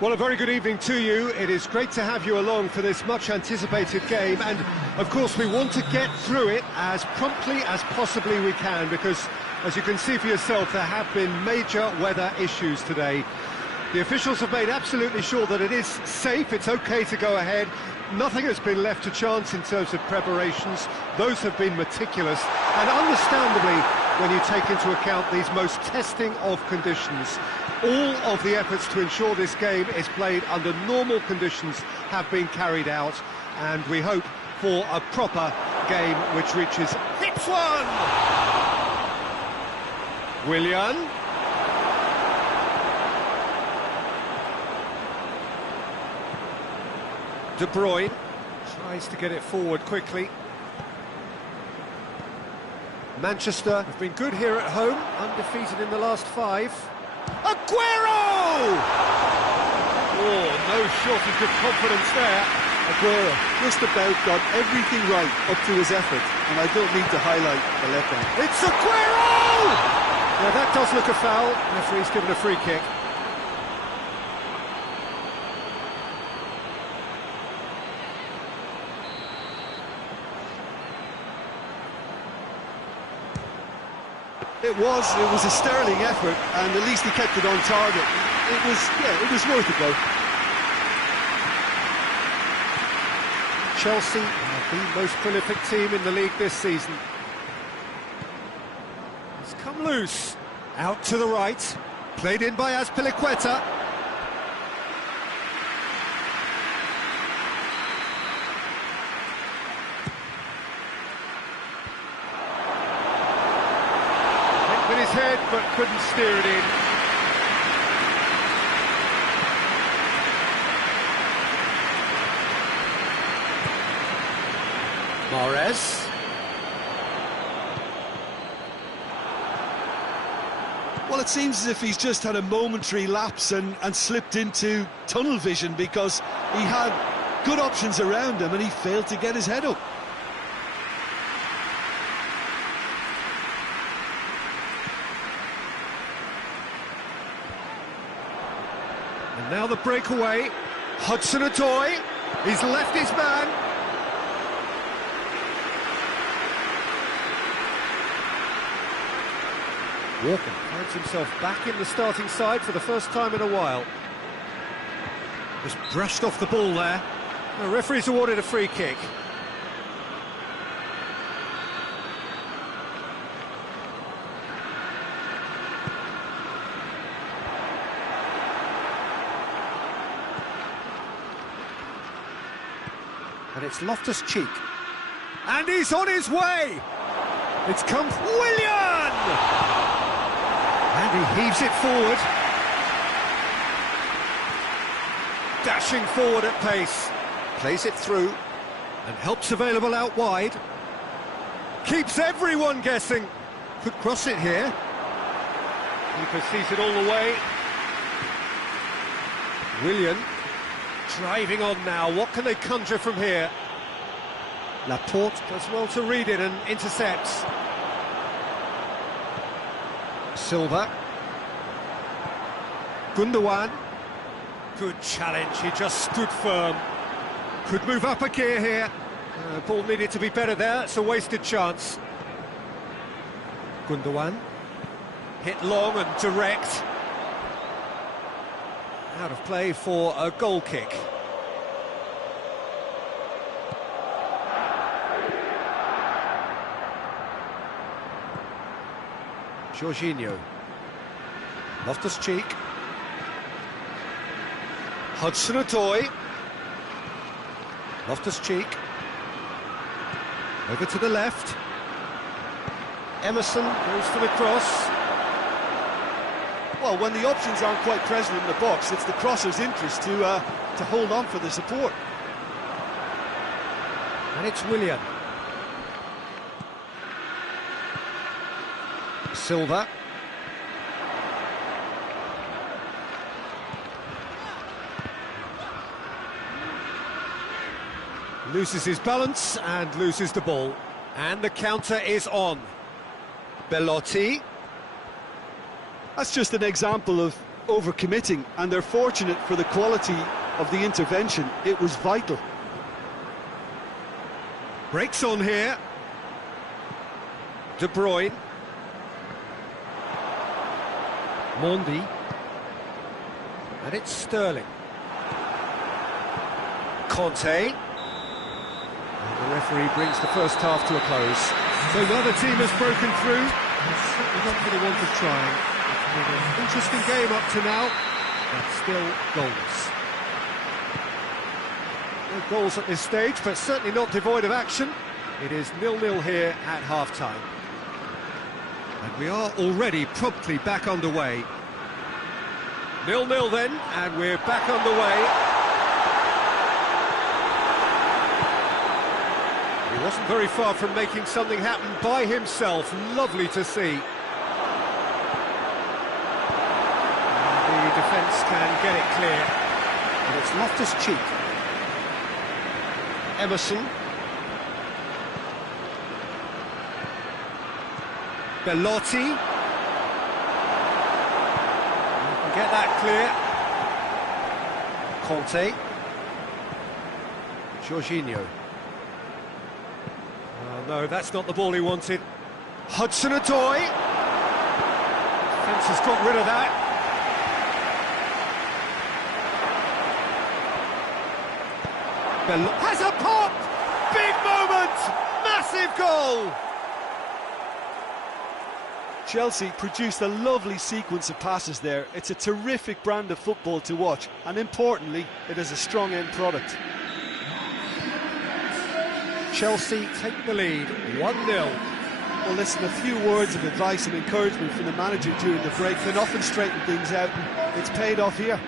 Well, a very good evening to you. It is great to have you along for this much-anticipated game, and of course we want to get through it as promptly as possibly we can, because, as you can see for yourself, there have been major weather issues today. The officials have made absolutely sure that it is safe, it's okay to go ahead. Nothing has been left to chance in terms of preparations. Those have been meticulous, and understandably, when you take into account these most testing of conditions, all of the efforts to ensure this game is played under normal conditions have been carried out, and we hope for a proper game which reaches... Hits one! Willian. De Bruyne tries to get it forward quickly. Manchester have been good here at home, undefeated in the last 5. Aguero! Oh, no shortage of confidence there. Aguero just about got everything right up to his effort, and I don't need to highlight the letdown. It's Aguero! Now that does look a foul. Referee's given a free kick. It was a sterling effort, and at least he kept it on target. It was worth a go. Chelsea are the most prolific team in the league this season. It's come loose, out to the right, played in by Azpilicueta. With his head, but couldn't steer it in. Mahrez. Well, it seems as if he's just had a momentary lapse and slipped into tunnel vision, because he had good options around him and he failed to get his head up. And now the breakaway. Hudson-Odoi. He's left his man. Walker finds himself back in the starting side for the first time in a while. Just brushed off the ball there. The referee's awarded a free kick. And it's Loftus-Cheek. And he's on his way! It's come... Willian! And he heaves it forward. Dashing forward at pace. Plays it through. And helps available out wide. Keeps everyone guessing. Could cross it here. Keeper sees it all the way. Willian. Driving on now, what can they conjure from here? Laporte does well to read it and intercepts. Silva. Gundogan. Good challenge, he just stood firm. Could move up a gear here. Ball needed to be better there, it's a wasted chance. Gundogan. Hit long and direct. Out of play for a goal kick. Jorginho. Loftus-Cheek. Hudson-Odoi. Loftus-Cheek. Over to the left. Emerson goes for the cross. Well, when the options aren't quite present in the box, it's the crosser's interest to hold on for the support. And it's Willian. Silva. Loses his balance and loses the ball. And the counter is on. Belotti. That's just an example of overcommitting, and they're fortunate for the quality of the intervention. It was vital. Breaks on here. De Bruyne. Mondi. And it's Sterling. Conte. And the referee brings the first half to a close. So neither team has broken through. It's certainly not for the want of trying. It's been an interesting game up to now, but still goals. No goals at this stage, but certainly not devoid of action. It is 0-0 here at half-time. And we are already promptly back underway. 0-0 then, and we're back underway. He wasn't very far from making something happen by himself. Lovely to see. And the defence can get it clear. And it's Loftus-Cheek. Emerson. Belotti. You can get that clear. Conte. Jorginho. Oh, no, that's not the ball he wanted. Hudson-Odoi. Defence has got rid of that. Has a pop! Big moment! Massive goal! Chelsea produced a lovely sequence of passes there. It's a terrific brand of football to watch, and importantly, it is a strong end product. Chelsea take the lead, 1-0. Well, listen, a few words of advice and encouragement from the manager during the break can often straighten things out, and it's paid off here.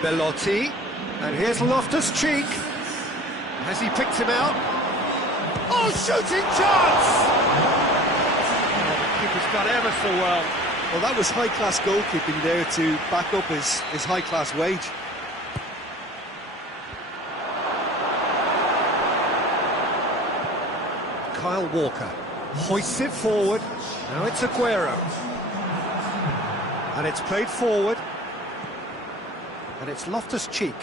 Belotti, and here's Loftus-Cheek. Has he picked him out? Oh, shooting chance! Keeper's done ever so well. Well, that was high-class goalkeeping there to back up his high-class wage. Kyle Walker hoists it forward. Now it's Aguero. And it's played forward. And it's Loftus-Cheek.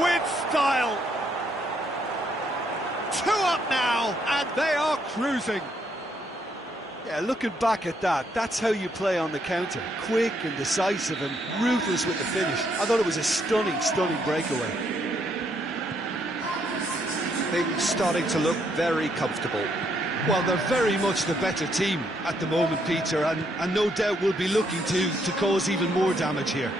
With style. 2 up now, and they are cruising. Yeah, looking back at that, that's how you play on the counter. Quick and decisive and ruthless with the finish. I thought it was a stunning breakaway. Things starting to look very comfortable. Well, they're very much the better team at the moment, Peter, and no doubt will be looking to cause even more damage here.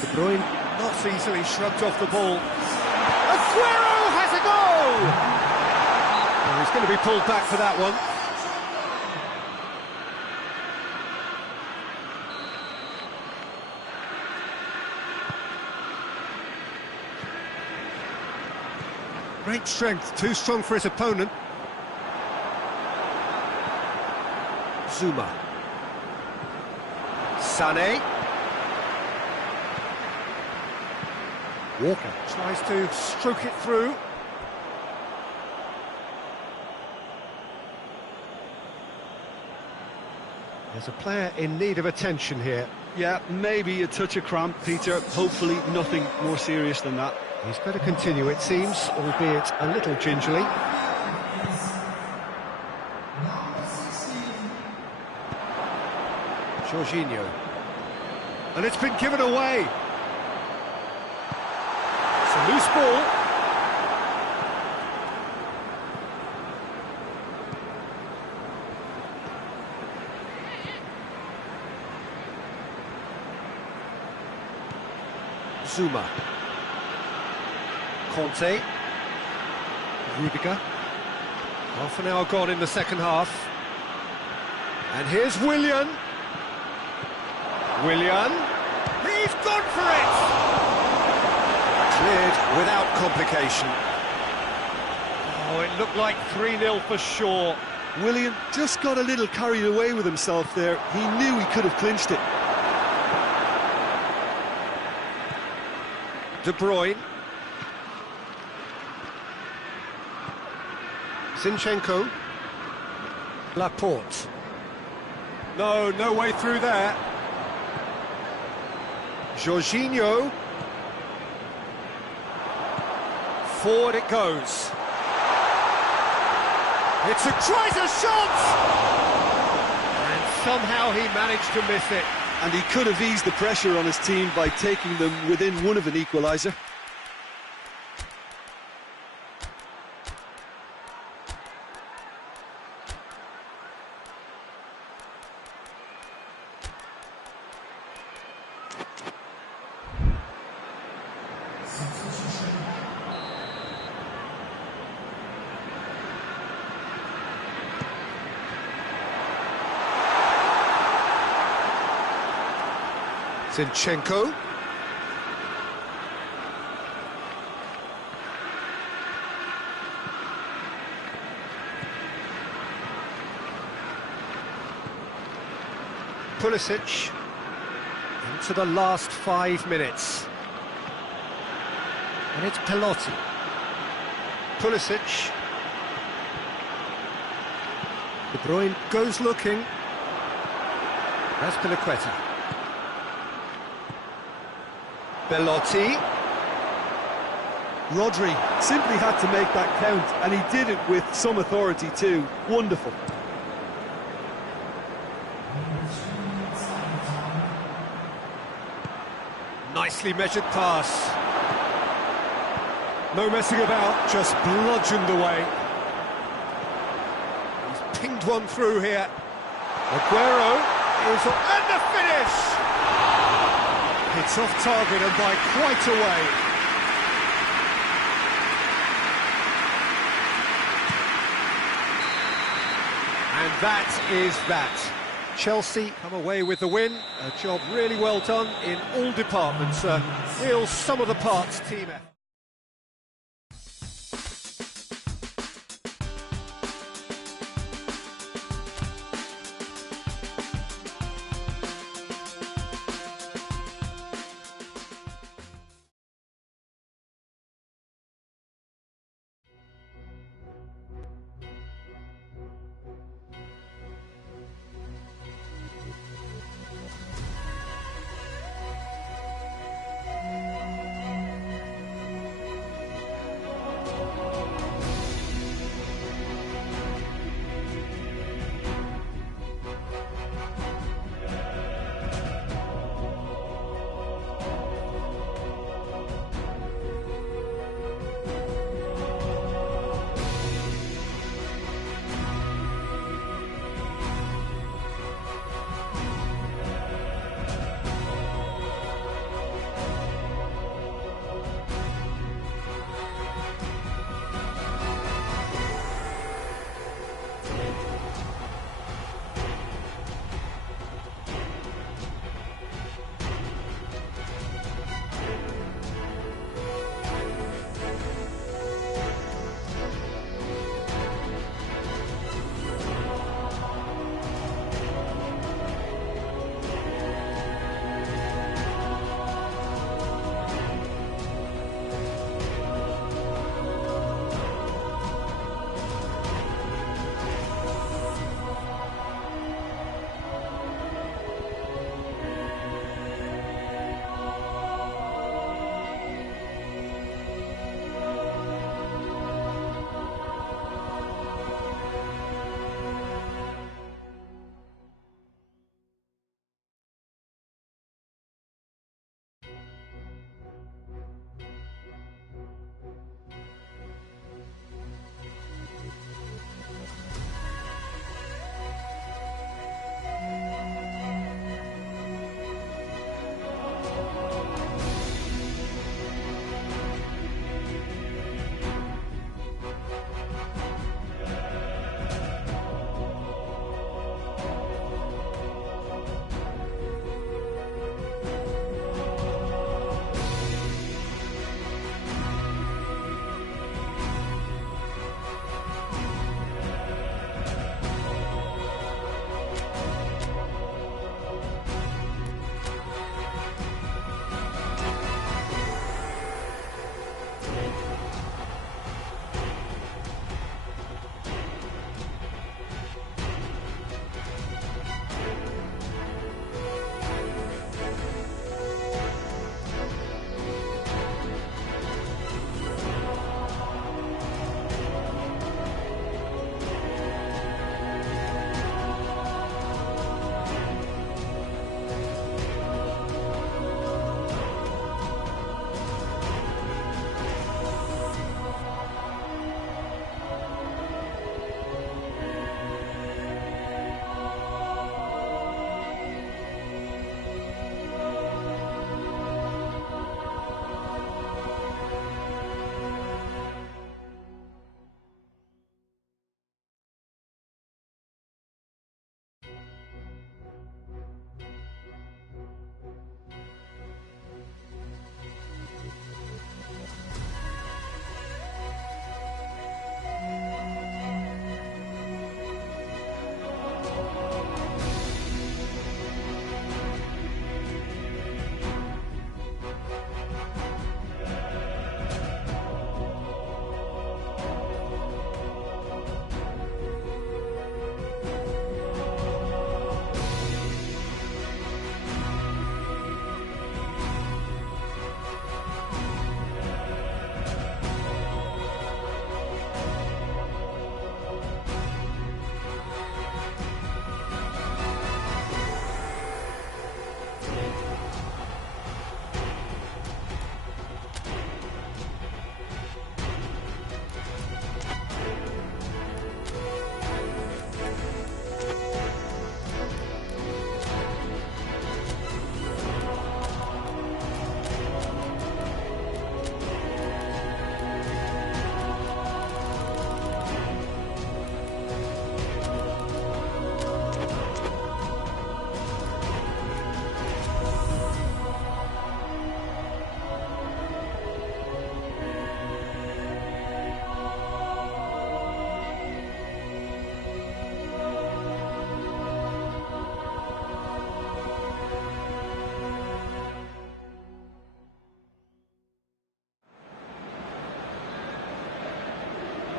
De Bruyne not easily shrugged off the ball. Aguero has a goal! Well, he's going to be pulled back for that one. Great strength, too strong for his opponent. Zuma. Sané. Walker tries to stroke it through. There's a player in need of attention here. Yeah, maybe a touch of cramp, Peter. Hopefully nothing more serious than that. He's going to continue, it seems, albeit a little gingerly. Jorginho. And it's been given away. It's a loose ball. Zuma. Conte. Rudiger. Half an hour gone in the second half. And here's Willian. Willian. He's gone for it! Cleared without complication. Oh, it looked like 3-0 for sure. Willian just got a little carried away with himself there. He knew he could have clinched it. De Bruyne. Zinchenko. Laporte. No way through there. Jorginho. Forward it goes. It's a tries a shot! And somehow he managed to miss it. And he could have eased the pressure on his team by taking them within one of an equaliser. Zinchenko. Pulisic. Into the last 5 minutes. And it's Pelotti. Pulisic. De Bruyne goes looking. That's Piliqueta. Belotti. Rodri simply had to make that count, and he did it with some authority too. Wonderful. Nicely measured pass. No messing about, just bludgeoned away. He's pinged one through here. Aguero is... and the finish! It's off target and by quite a way. And that is that. Chelsea come away with the win. A job really well done in all departments. Real sum-of-the-parts team effort.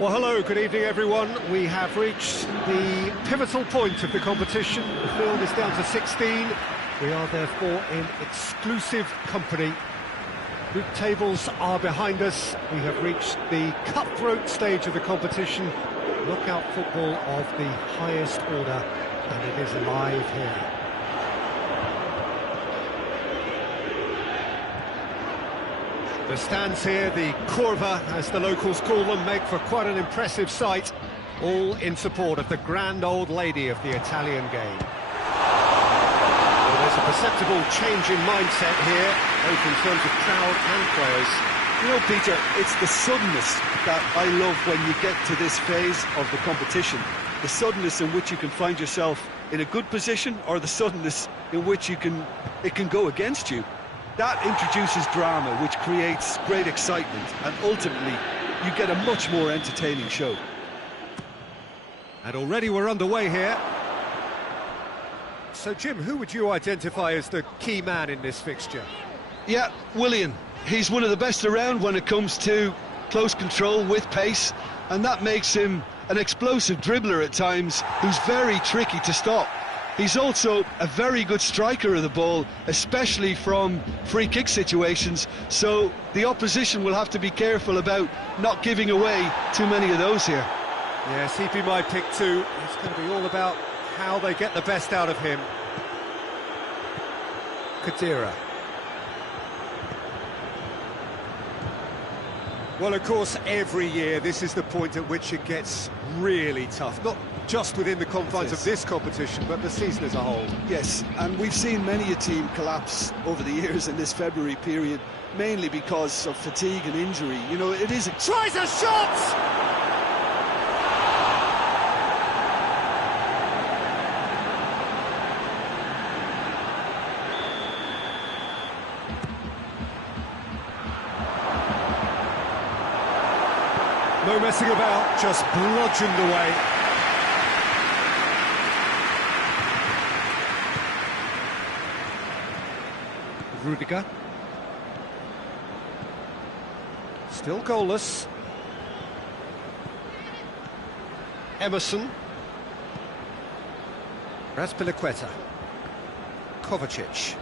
Well, hello, good evening, everyone. We have reached the pivotal point of the competition. The field is down to 16. We are therefore in exclusive company. Group tables are behind us. We have reached the cutthroat stage of the competition. Knockout football of the highest order, and it is live here. The stands here, the curva, as the locals call them, make for quite an impressive sight, all in support of the grand old lady of the Italian game. Well, there's a perceptible change in mindset here, both in terms of crowd and players. You know, Peter, it's the suddenness that I love when you get to this phase of the competition. The suddenness in which you can find yourself in a good position, or the suddenness in which it can go against you. That introduces drama, which creates great excitement, and ultimately you get a much more entertaining show. And already we're underway here. So, Jim, who would you identify as the key man in this fixture? Yeah, Willian. He's one of the best around when it comes to close control with pace, and that makes him an explosive dribbler at times who's very tricky to stop. He's also a very good striker of the ball, especially from free kick situations, so the opposition will have to be careful about not giving away too many of those here. Yes, he'd be my pick too. It's going to be all about how they get the best out of him. Kadira. Well, of course, every year this is the point at which it gets really tough. Not just within the confines of this competition, but the season as a whole. Yes, and we've seen many a team collapse over the years in this February period, mainly because of fatigue and injury. You know, it is... Tries a shot! No messing about, just bludgeoned away. Rudiger. Still goalless. Emerson. Razpilicueta. Kovacic.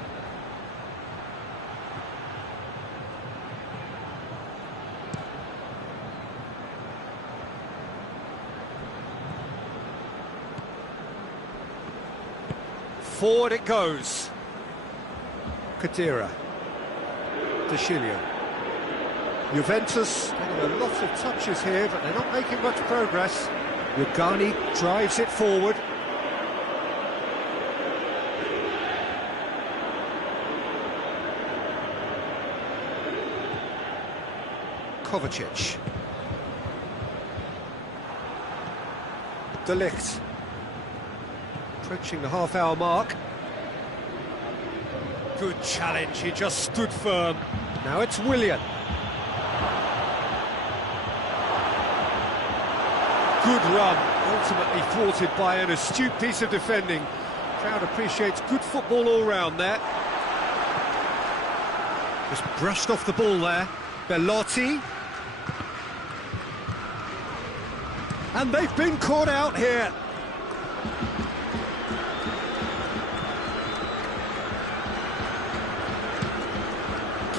Forward it goes. Kadira. De Chilio. Juventus getting a lot of touches here, but they're not making much progress. Rugani drives it forward. Kovacic. De Ligt. Approaching the half-hour mark. Good challenge, he just stood firm. Now it's Willian. Good run, ultimately thwarted by an astute piece of defending. Crowd appreciates good football all round there. Just brushed off the ball there. Bellotti. And they've been caught out here.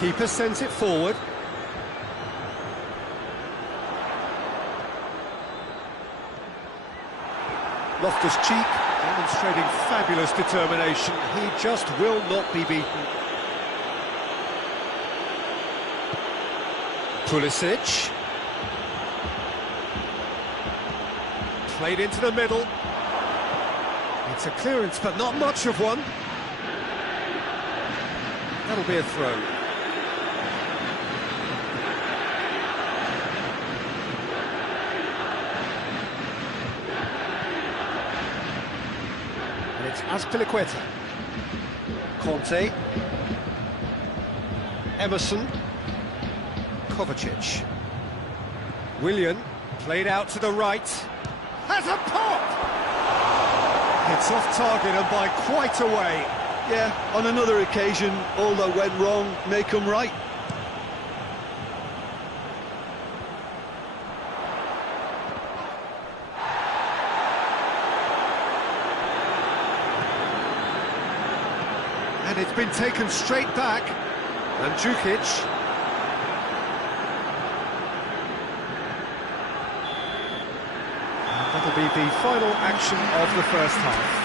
Keeper sends it forward. Loftus-Cheek demonstrating fabulous determination. He just will not be beaten. Pulisic. Played into the middle. It's a clearance, but not much of one. That'll be a throw. It's Azpilicueta. Conte. Emerson. Kovacic. Willian played out to the right. Has a pop! It's off target and by quite a way. Yeah, on another occasion, all that went wrong may come right. it's been taken straight back. And Djukic. And that'll be the final action of the first half.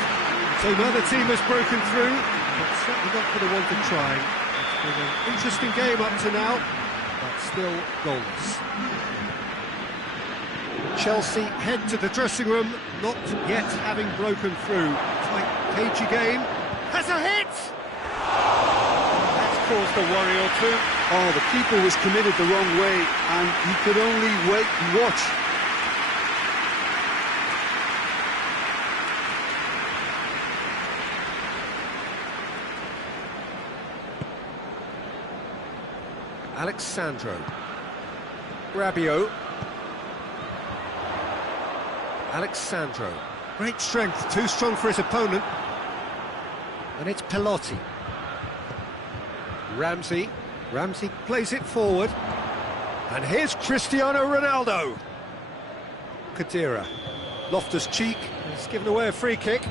So neither team has broken through, but certainly not for the want of trying. It's been an interesting game up to now, but still goalless. Chelsea head to the dressing room, not yet having broken through. Tight, cagey game. Has a hit! That's caused a worry or two. Oh, the keeper was committed the wrong way, and he could only wait and watch. Alexandro. Rabiot. Alexandro. Great strength, too strong for his opponent. And it's Pelotti. Ramsey. Ramsey plays it forward. And here's Cristiano Ronaldo. Khedira. Loftus-Cheek. He's given away a free kick.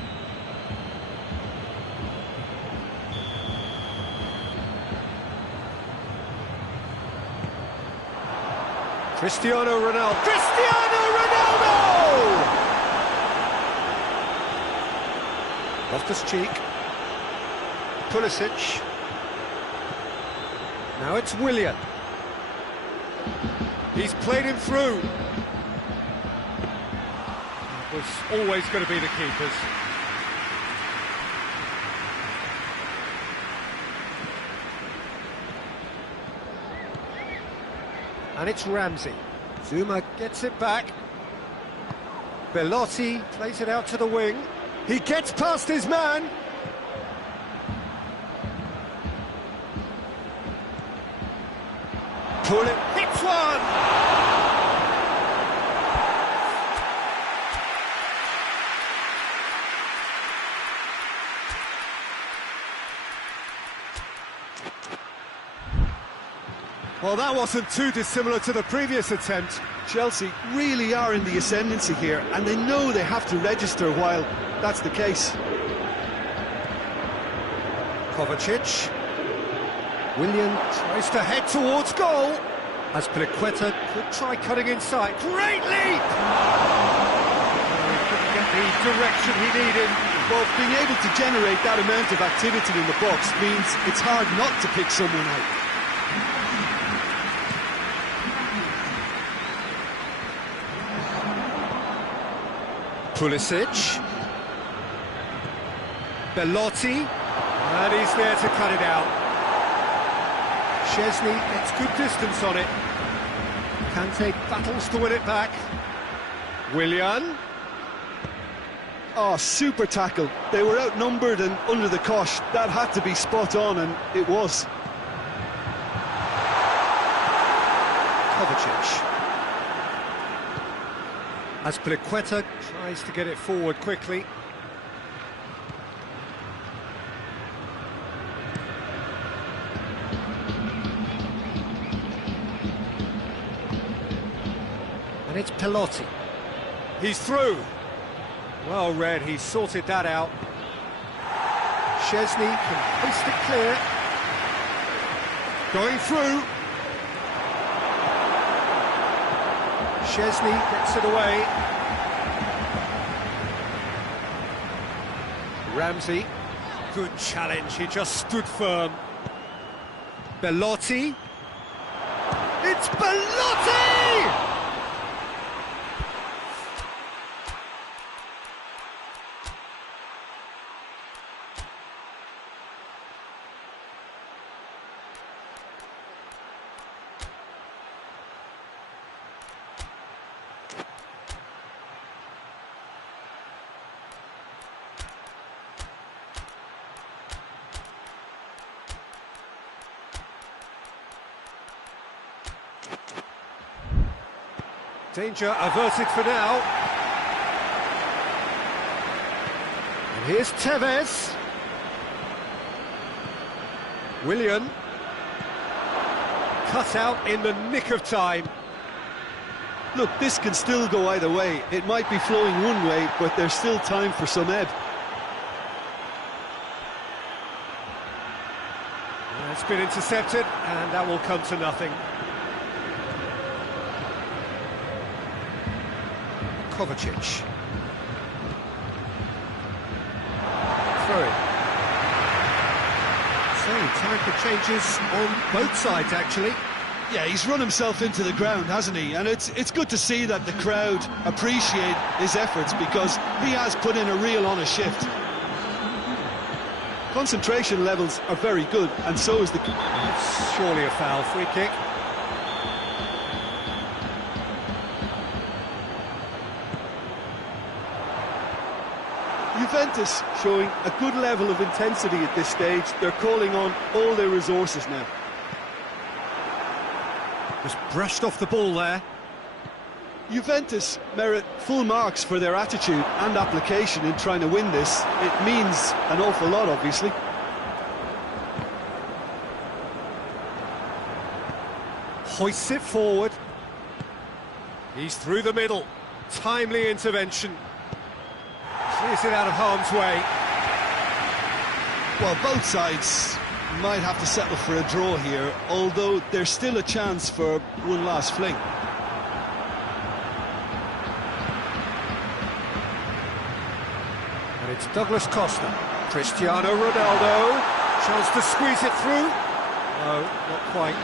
Cristiano Ronaldo. Cristiano Ronaldo! Loftus-Cheek. Pulisic. Now it's Willian. He's played him through. It was always going to be the keepers. And it's Ramsey. Zuma gets it back. Belotti plays it out to the wing. He gets past his man. Pull it, hits one! Well, that wasn't too dissimilar to the previous attempt. Chelsea really are in the ascendancy here, and they know they have to register while that's the case. Kovacic. Willian tries to head towards goal. As Azpilicueta could try cutting inside. Great leap! Oh, he couldn't get the direction he needed. Well, being able to generate that amount of activity in the box means it's hard not to pick someone out. Pulisic. Belotti. And he's there to cut it out. Szczesny gets good distance on it. Kante battles to win it back. Willian. Oh, super tackle. They were outnumbered and under the cosh. That had to be spot on, and it was. Kovacic. Azpilicueta tries to get it forward quickly. And it's Pelotti. He's through. Well read, he sorted that out. Szczesny can hoist it clear. Going through. Szczesny gets it away. Ramsey. Good challenge, he just stood firm. Belotti. It's Belotti! Danger averted for now. And here's Tevez. Willian. Cut out in the nick of time. Look, this can still go either way. It might be flowing one way, but there's still time for some ebb. It's been intercepted, and that will come to nothing. Kovacic. Throw it. So, time for changes on both sides, actually. Yeah, he's run himself into the ground, hasn't he? And it's good to see that the crowd appreciate his efforts, because he has put in a real honest shift. Concentration levels are very good, and so is the... It's surely a foul. Free kick. Juventus showing a good level of intensity at this stage. They're calling on all their resources now. Just brushed off the ball there. Juventus merit full marks for their attitude and application in trying to win this. It means an awful lot, obviously. Hoists it forward. He's through the middle. Timely intervention. Clears it out of harm's way. Well, both sides might have to settle for a draw here, although there's still a chance for one last fling. And it's Douglas Costa. Cristiano Ronaldo. Chance to squeeze it through. No, not quite.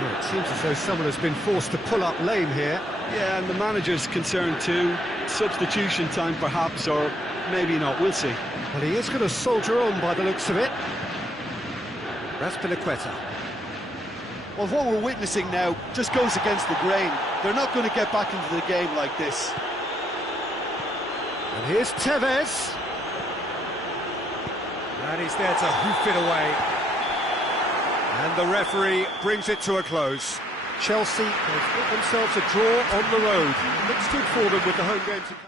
Oh, it seems as though someone has been forced to pull up lame here. Yeah, and the manager's concerned too. Substitution time perhaps, or maybe not, we'll see. Well, he is going to soldier on by the looks of it. Raspinaqueta. Well, what we're witnessing now just goes against the grain. They're not going to get back into the game like this. And here's Tevez. And he's there to hoof it away. And the referee brings it to a close. Chelsea have got themselves a draw on the road. Looks good for them with the home game to come.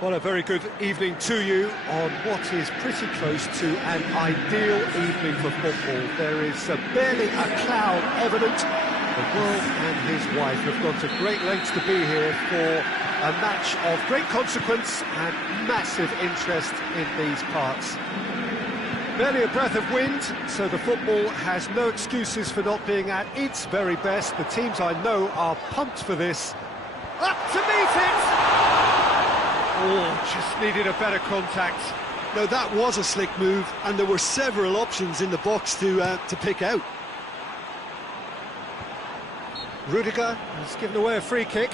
Well, a very good evening to you on what is pretty close to an ideal evening for football. There is barely a cloud evident. The world and his wife have gone to great lengths to be here for a match of great consequence and massive interest in these parts. Barely a breath of wind, so the football has no excuses for not being at its very best. The teams I know are pumped for this. Up to meet it! Oh, just needed a better contact. Now that was a slick move, and there were several options in the box to pick out. Rudiger has given away a free kick.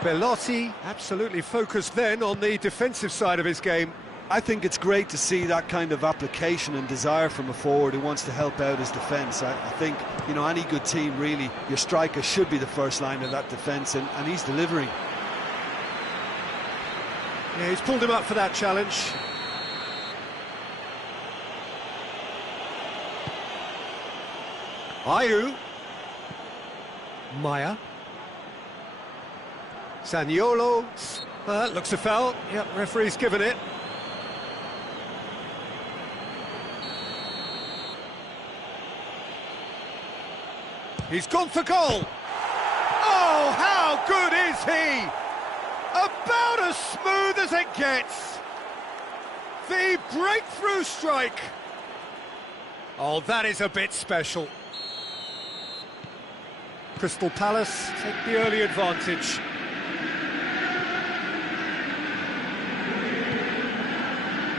Belotti absolutely focused then on the defensive side of his game. I think it's great to see that kind of application and desire from a forward who wants to help out his defence. I think, you know, any good team, really, your striker should be the first line of that defence, and he's delivering. Yeah, he's pulled him up for that challenge. Ayu. Maya. Zaniolo. Looks a foul. Yep, referee's given it. He's gone for goal. Oh, how good is he? About as smooth as it gets. The breakthrough strike. Oh, that is a bit special. Crystal Palace take the early advantage.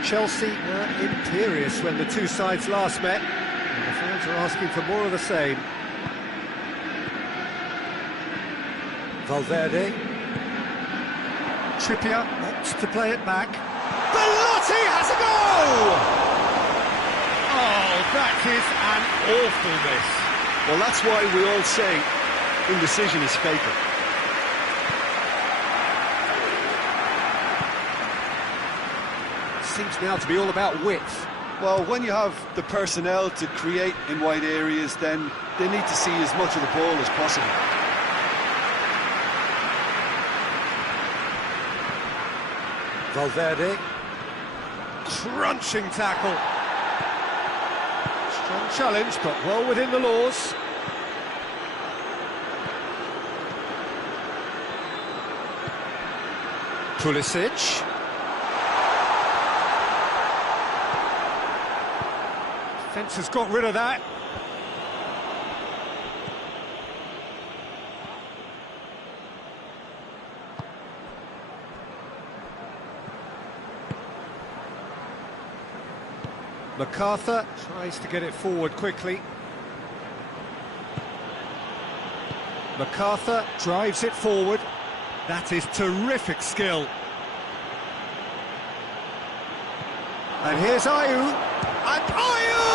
Chelsea were imperious when the two sides last met, and the fans are asking for more of the same. Valverde. Trippier opts to play it back. Belotti has a goal! Oh, that is an awful miss. Well, that's why we all say indecision is fatal. Seems now to be all about width. Well, when you have the personnel to create in wide areas, then they need to see as much of the ball as possible. Valverde. Crunching tackle. Strong challenge, but well within the laws. Pulisic. Defence has got rid of that. MacArthur tries to get it forward quickly. MacArthur drives it forward. That is terrific skill. And here's Ayu. And Ayu!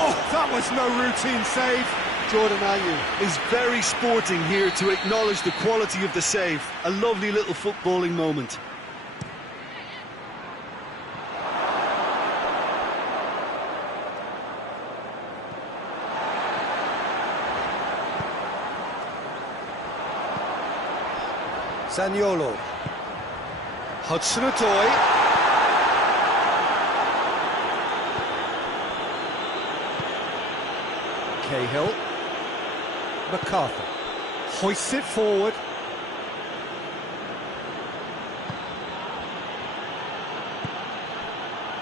Oh, that was no routine save. Jordan Ayew is very sporting here to acknowledge the quality of the save. A lovely little footballing moment. Zaniolo. Hudson-Odoi. Cahill. MacArthur. Hoists it forward.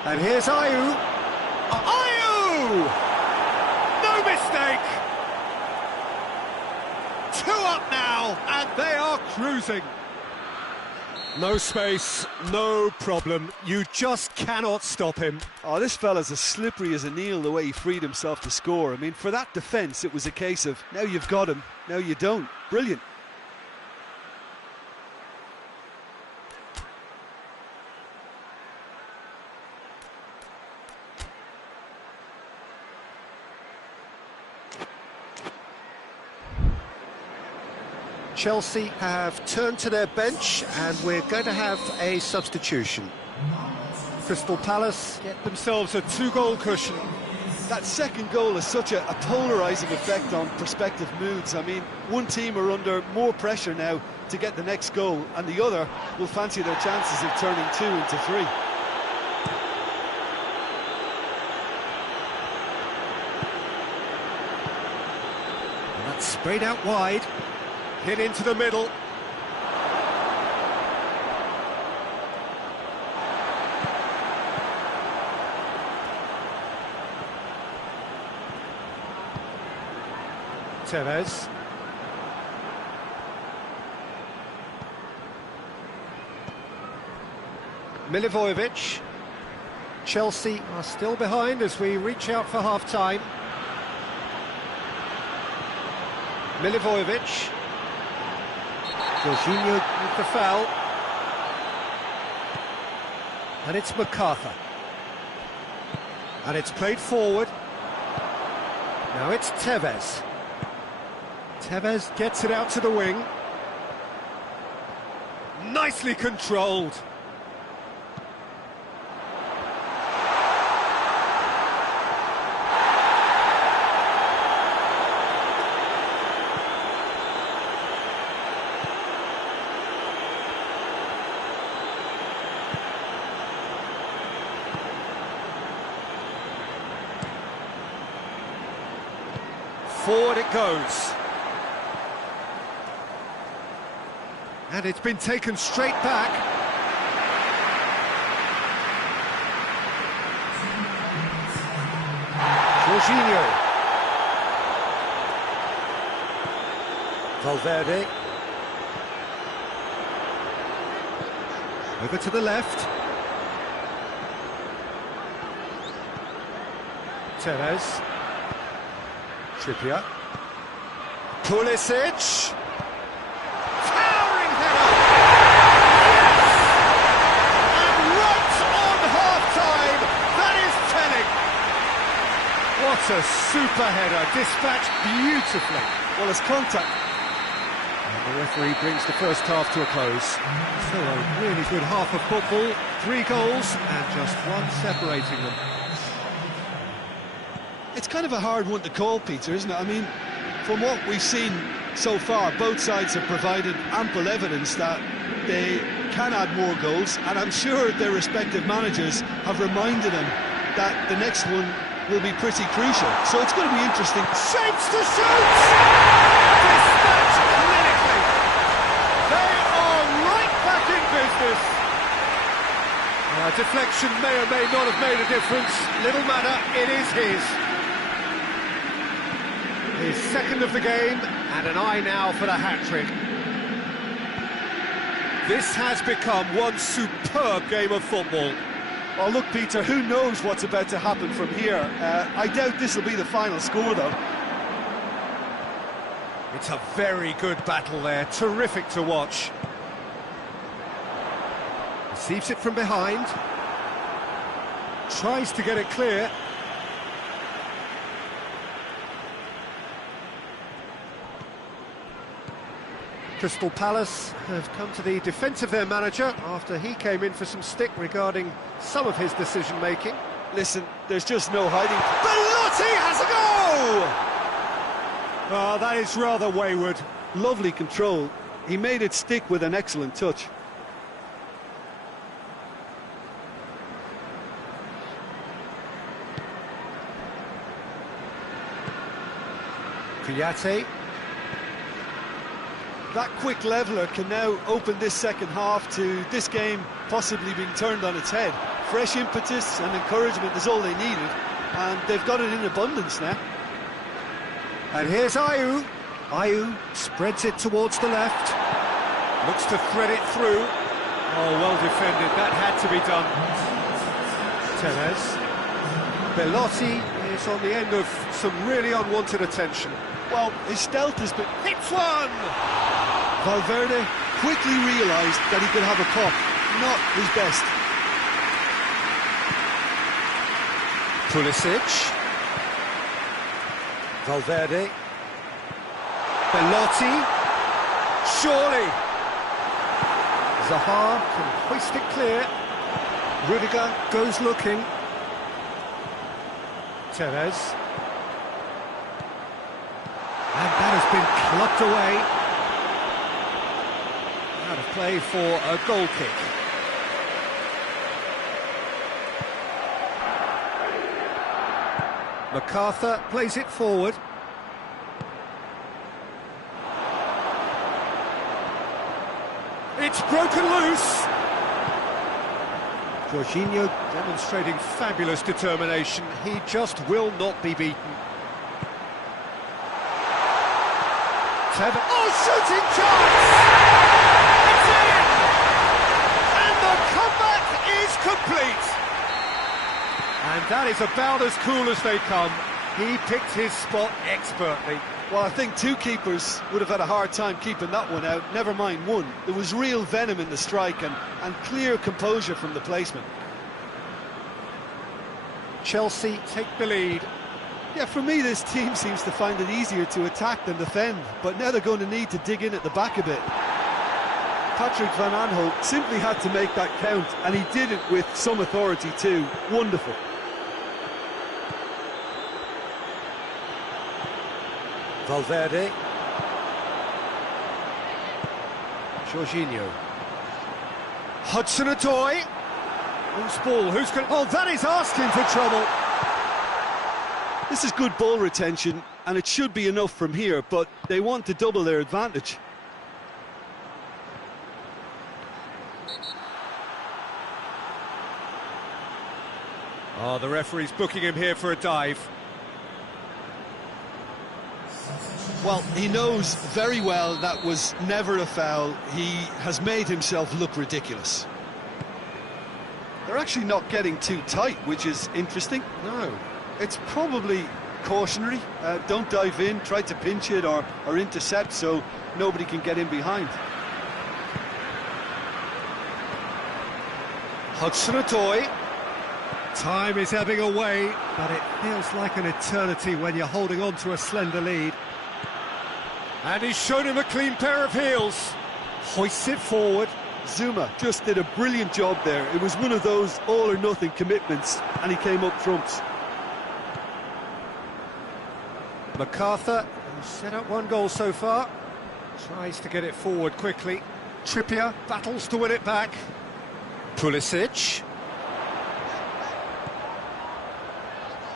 And here's Ayu. Ayu! No mistake! 2 up now, and they are cruising. No space, no problem. You just cannot stop him. Oh, this fella's as slippery as an eel the way he freed himself to score. I mean, for that defence, it was a case of, now you've got him, now you don't. Brilliant. Chelsea have turned to their bench and we're going to have a substitution. Crystal Palace get themselves a 2-goal cushion. That second goal has such a polarising effect on prospective moods. I mean, one team are under more pressure now to get the next goal, and the other will fancy their chances of turning 2 into 3. And that's sprayed out wide. Hit into the middle. Tevez. Milivojevic. Chelsea are still behind as we reach out for half-time. Milivojevic. Jorginho with the foul. And it's MacArthur. And it's played forward. Now it's Tevez. Tevez gets it out to the wing. Nicely controlled. Forward it goes. And it's been taken straight back. Jorginho. Valverde. Over to the left. Tevez. Trippier. Pulisic. Towering header! Yes! And right on half-time, that is telling. What a super header, dispatched beautifully. Well, it's contact. And the referee brings the first half to a close. So a really good half of football, 3 goals and just one separating them. It's kind of a hard one to call, Peter, isn't it? I mean, from what we've seen so far, both sides have provided ample evidence that they can add more goals, and I'm sure their respective managers have reminded them that the next one will be pretty crucial. So it's going to be interesting. Shapes to shoot! Dispatched clinically. They are right back in business. Deflection may or may not have made a difference. Little matter, it is his. His second of the game, and an eye now for the hat-trick. This has become one superb game of football. Well, look, Peter, who knows what's about to happen from here? I doubt this will be the final score, though. It's a very good battle there, terrific to watch. Receives it from behind. Tries to get it clear. Crystal Palace have come to the defence of their manager after he came in for some stick regarding some of his decision-making. Listen, there's just no hiding. Belotti has a goal! Oh, that is rather wayward. Lovely control. He made it stick with an excellent touch. Kouyaté. That quick leveller can now open this second half to this game possibly being turned on its head. Fresh impetus and encouragement is all they needed, and they've got it in abundance now. And here's Ayew. Ayew spreads it towards the left. Looks to thread it through. Oh, well defended. That had to be done. Tevez. Belotti is on the end of some really unwanted attention. Well, his stealth has been... Hits one! Valverde quickly realised that he could have a pop. Not his best. Pulisic. Valverde. Belotti. Surely. Zaha can hoist it clear. Rudiger goes looking. Tevez. And that has been clubbed away. Out of play for a goal kick. MacArthur plays it forward. It's broken loose. Jorginho demonstrating fabulous determination. He just will not be beaten. Oh, shooting chance! It's in! And the comeback is complete! And that is about as cool as they come. He picked his spot expertly. Well, I think two keepers would have had a hard time keeping that one out, never mind one. There was real venom in the strike and clear composure from the placement. Chelsea take the lead. Yeah, for me, this team seems to find it easier to attack than defend, but now they're going to need to dig in at the back a bit. Patrick Van Aanholt simply had to make that count, and he did it with some authority too. Wonderful. Valverde. Jorginho. Hudson-Odoi. Loose ball, who's going... Oh, that is asking for trouble. This is good ball retention, and it should be enough from here, but they want to double their advantage. Oh, the referee's booking him here for a dive. Well, he knows very well that was never a foul. He has made himself look ridiculous. They're actually not getting too tight, which is interesting. No. It's probably cautionary. Don't dive in, try to pinch it or intercept so nobody can get in behind. Hudson-Odoi. Time is ebbing away, but it feels like an eternity when you're holding on to a slender lead. And he's shown him a clean pair of heels. Hoists it forward. Zuma just did a brilliant job there. It was one of those all-or-nothing commitments, and he came up trumps. MacArthur, who's set up one goal so far, tries to get it forward quickly. Trippier battles to win it back. Pulisic.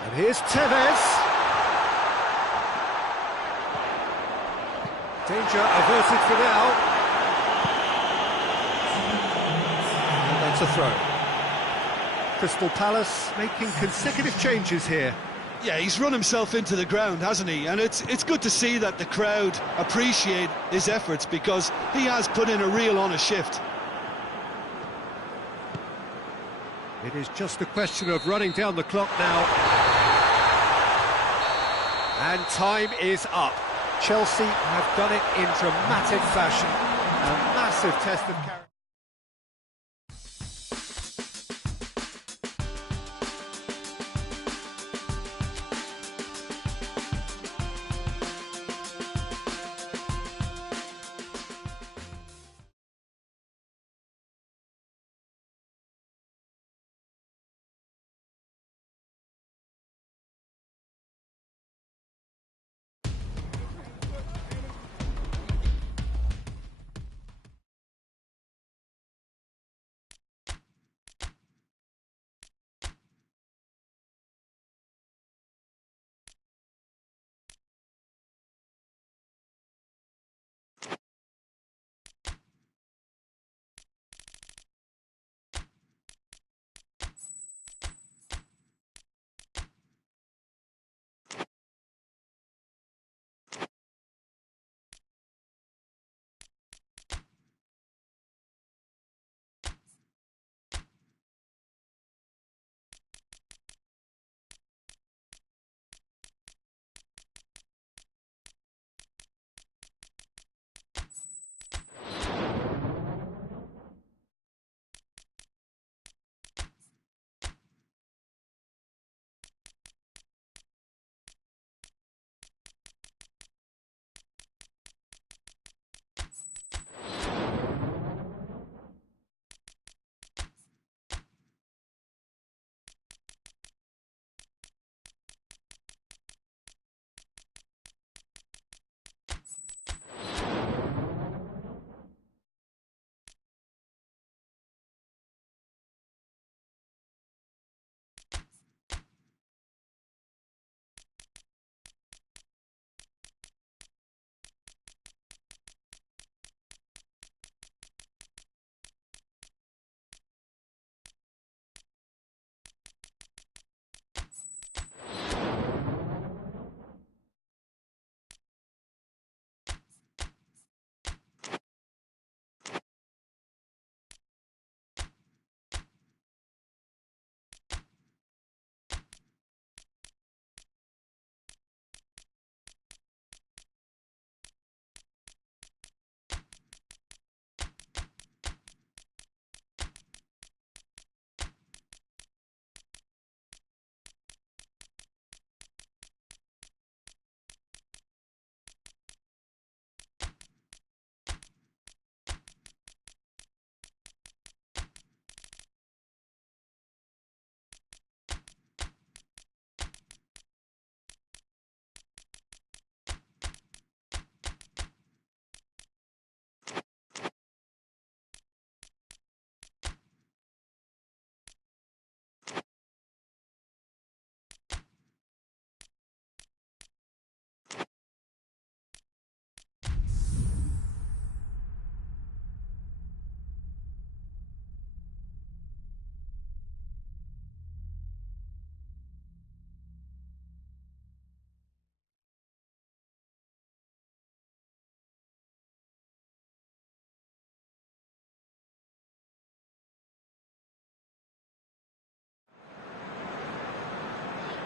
And here's Tevez. Danger averted for now. And that's a throw. Crystal Palace making consecutive changes here. Yeah, he's run himself into the ground, hasn't he? And it's good to see that the crowd appreciate his efforts, because he has put in a real honest shift. It is just a question of running down the clock now. And time is up. Chelsea have done it in dramatic fashion. A massive test of character.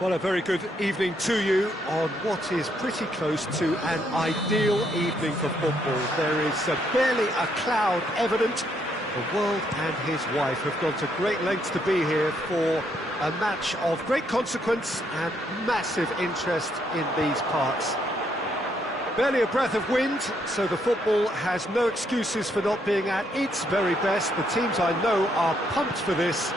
Well, a very good evening to you on what is pretty close to an ideal evening for football. There is barely a cloud evident. The world and his wife have gone to great lengths to be here for a match of great consequence and massive interest in these parts. Barely a breath of wind, so the football has no excuses for not being at its very best. The teams I know are pumped for this.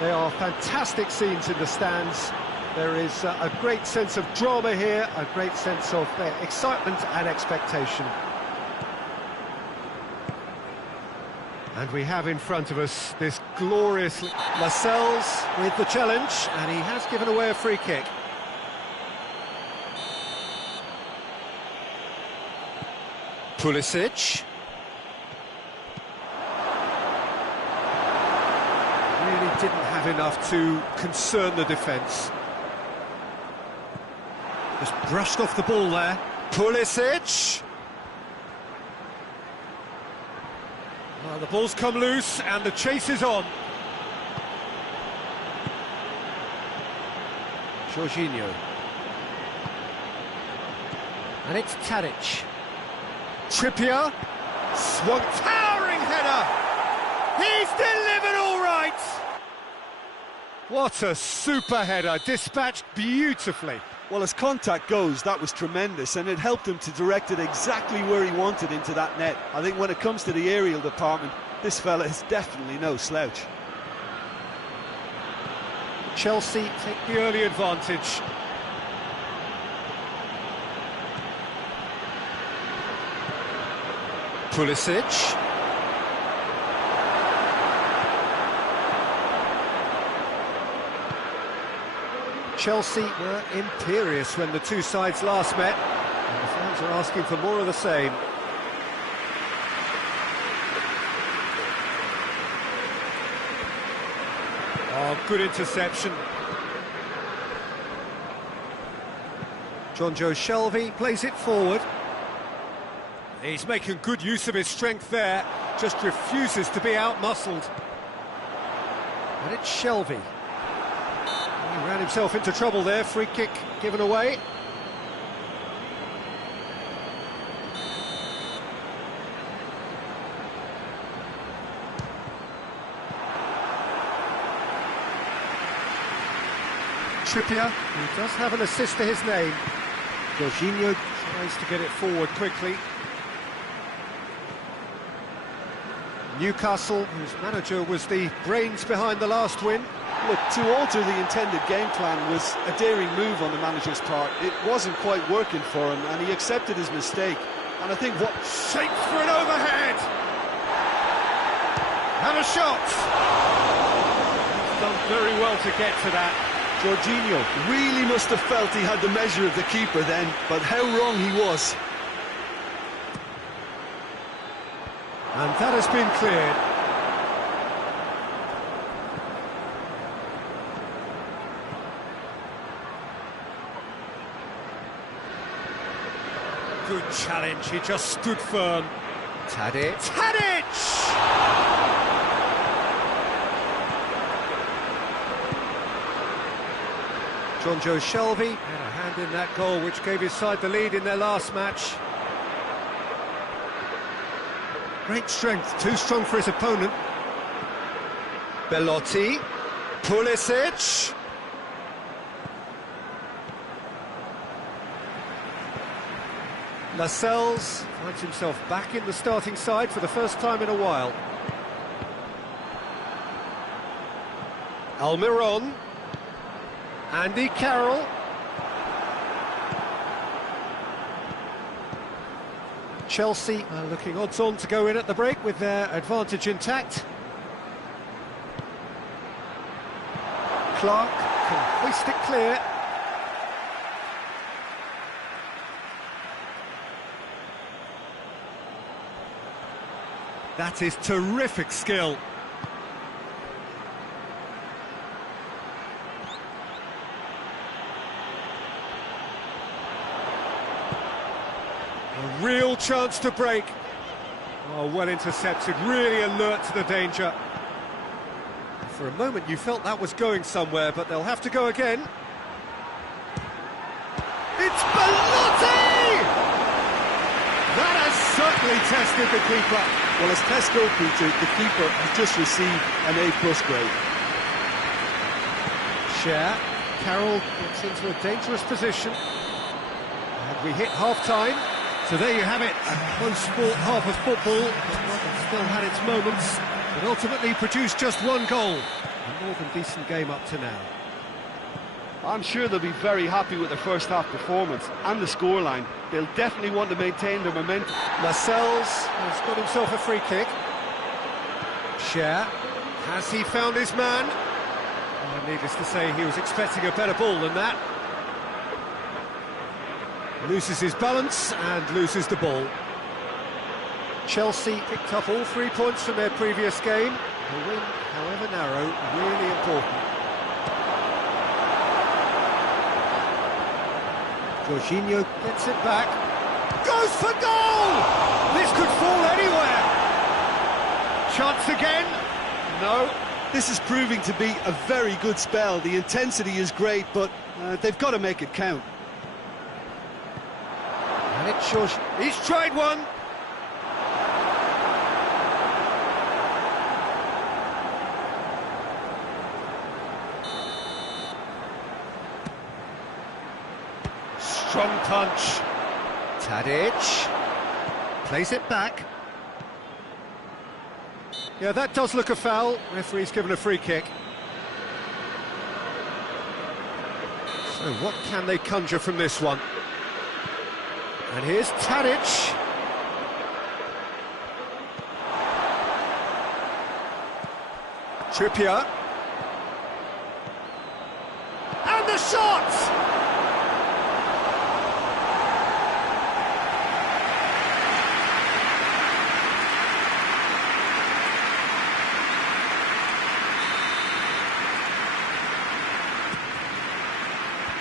They are fantastic scenes in the stands. There is a great sense of drama here, a great sense of excitement and expectation. And we have in front of us this glorious Lascelles with the challenge, and he has given away a free kick. Pulisic. Really didn't have enough to concern the defence. Just brushed off the ball there. Pulisic. Well, the ball's come loose and the chase is on. Jorginho. And it's Tadic. Trippier. Swung. Towering header. He's delivered all right. What a super header. Dispatched beautifully. Well, as contact goes, that was tremendous, and it helped him to direct it exactly where he wanted into that net. I think when it comes to the aerial department, this fella is definitely no slouch. Chelsea take the early advantage. Pulisic. Chelsea were imperious when the two sides last met, and the fans are asking for more of the same. Oh, good interception. Jonjo Shelvey plays it forward. He's making good use of his strength there, just refuses to be out-muscled. And it's Shelvey. He ran himself into trouble there, free kick given away. Trippier, who does have an assist to his name. Jorginho tries to get it forward quickly. Newcastle, whose manager was the brains behind the last win. Look, to alter the intended game plan was a daring move on the manager's part. It wasn't quite working for him, and he accepted his mistake. And I think what... Shaped for an overhead! And a shot! He's done very well to get to that. Jorginho really must have felt he had the measure of the keeper then, but how wrong he was. And that has been cleared. Good challenge, he just stood firm. Tadic. Tadic! Jonjo Shelvey had a hand in that goal which gave his side the lead in their last match. Great strength, too strong for his opponent. Belotti. Pulisic. Lascelles finds himself back in the starting side for the first time in a while. Almiron. Andy Carroll. Chelsea are looking odds-on to go in at the break with their advantage intact. Clark can hoist it clear. That is terrific skill. A real chance to break. Oh, well intercepted, really alert to the danger. For a moment you felt that was going somewhere, but they'll have to go again. It's Belotti! That has certainly tested the keeper. Well, as tests go, Peter, the keeper has just received an A+ grade. Share. Carroll gets into a dangerous position. And we hit half-time. So there you have it, a close-fought half of football. It still had its moments, but ultimately produced just one goal. A more than decent game up to now. I'm sure they'll be very happy with their first half performance and the scoreline. They'll definitely want to maintain their momentum. Lascelles has got himself a free kick. Cher, has he found his man? Needless to say, he was expecting a better ball than that. Loses his balance and loses the ball. Chelsea picked up all 3 points from their previous game. A win, however narrow, really important. Jorginho gets it back. Goes for goal! This could fall anywhere. Chance again? No. This is proving to be a very good spell. The intensity is great, but they've got to make it count. And it's Jorginho. He's tried one. Strong punch. Tadic plays it back. Yeah, that does look a foul. Referee's given a free kick. So what can they conjure from this one? And here's Tadic. Trippier. And the shot!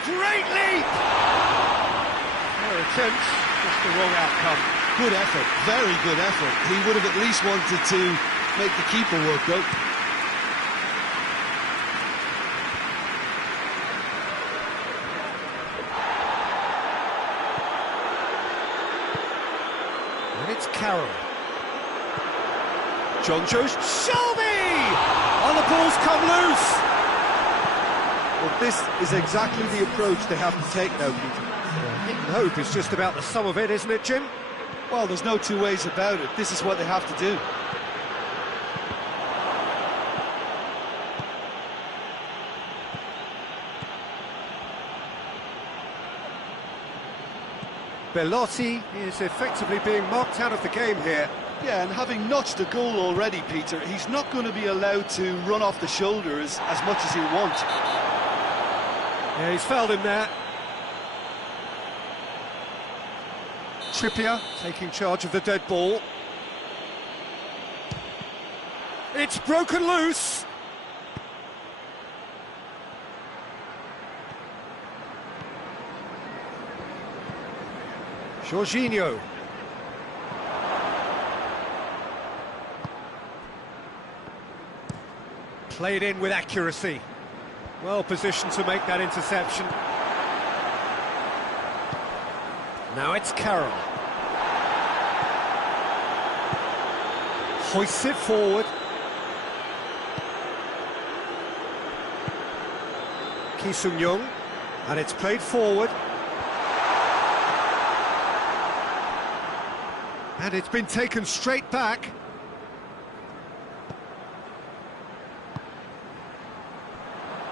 Great leap! Their attempts, just the wrong outcome. Good effort, very good effort. He would have at least wanted to make the keeper work, though. And it's Carroll. John Joe Shelby! And the ball's come loose! Well, this is exactly the approach they have to take now, Peter. Hit and hope is just about the sum of it, isn't it, Jim? Well, there's no two ways about it. This is what they have to do. Belotti is effectively being marked out of the game here. Yeah, and having notched a goal already, Peter, he's not going to be allowed to run off the shoulder as much as he'll want. Yeah, he's fouled him there. Trippier taking charge of the dead ball. It's broken loose. Jorginho. Played in with accuracy. Well positioned to make that interception. Now it's Carroll. Hoists it forward. Ki Sung-young. And it's played forward. And it's been taken straight back.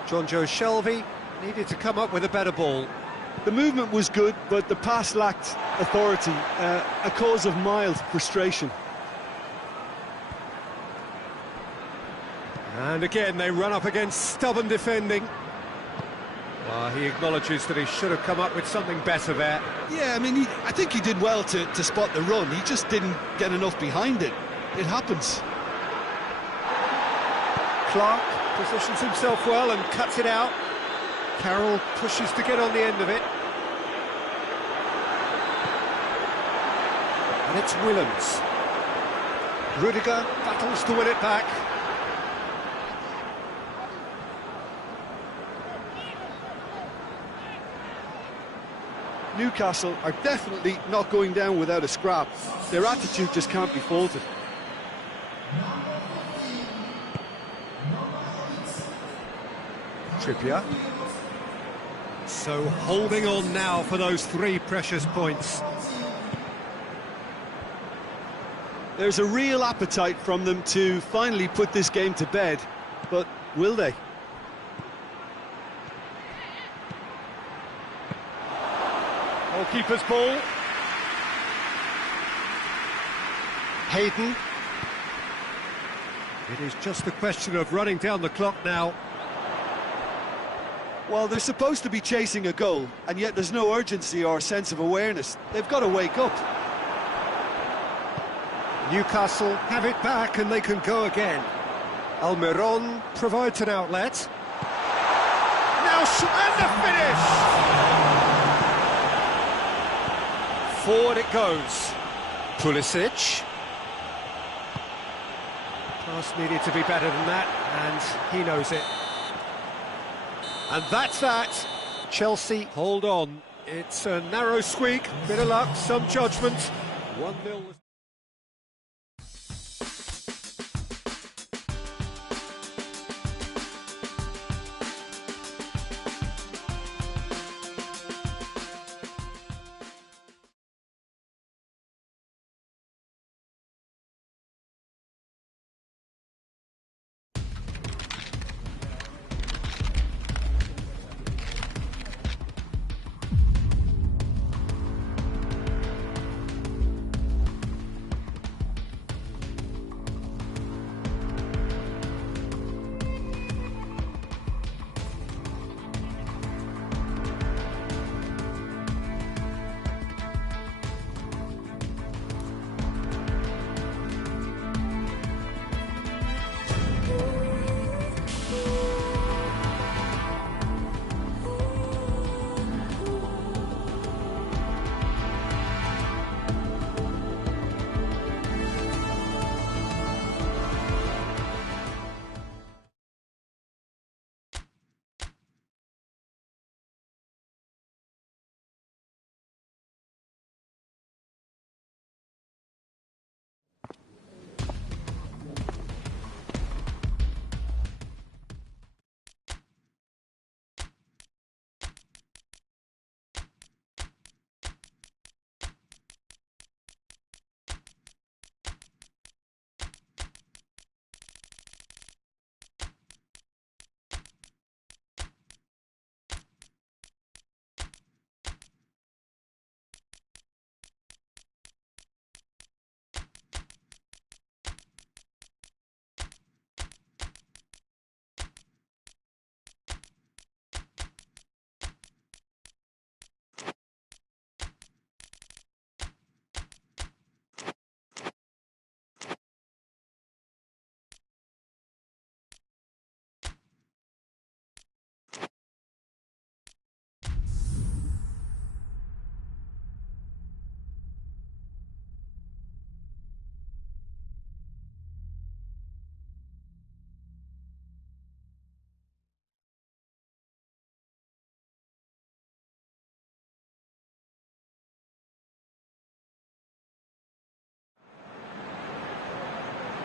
John Joe Shelby needed to come up with a better ball. The movement was good, but the pass lacked authority, a cause of mild frustration. And again, they run up against stubborn defending. He acknowledges that he should have come up with something better there. Yeah, I mean, I think he did well to spot the run. He just didn't get enough behind it. It happens. Clark positions himself well and cuts it out. Carroll pushes to get on the end of it. And it's Willems. Rudiger battles to win it back. Newcastle are definitely not going down without a scrap. Their attitude just can't be faulted. Trippier. So holding on now for those 3 precious points. There's a real appetite from them to finally put this game to bed, but will they? Goalkeeper's ball. Hayden. It is just a question of running down the clock now. Well, they're supposed to be chasing a goal, and yet there's no urgency or sense of awareness. They've got to wake up. Newcastle have it back and they can go again. Almiron provides an outlet. Now and the finish! Forward it goes. Pulisic. Pass needed to be better than that, and he knows it. And that's that. Chelsea hold on. It's a narrow squeak, bit of luck, some judgment. 1-0.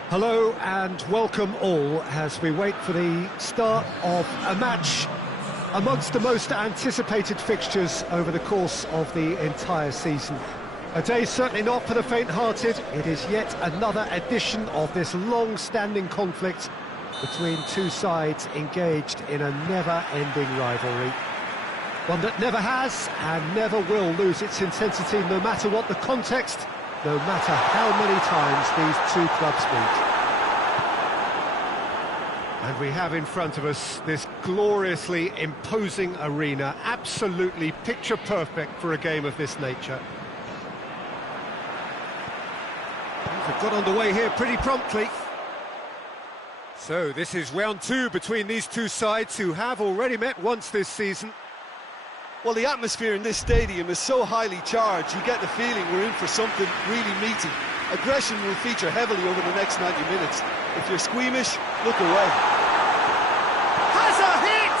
Hello and welcome all as we wait for the start of a match amongst the most anticipated fixtures over the course of the entire season. A day certainly not for the faint-hearted. It is yet another edition of this long-standing conflict between two sides engaged in a never-ending rivalry. One that never has and never will lose its intensity no matter what the context, no matter how many times these two clubs meet. And we have in front of us this gloriously imposing arena, absolutely picture-perfect for a game of this nature. They've got underway here pretty promptly. So this is round two between these two sides who have already met once this season. Well, the atmosphere in this stadium is so highly charged, you get the feeling we're in for something really meaty. Aggression will feature heavily over the next 90 minutes. If you're squeamish, look away. Has a hit!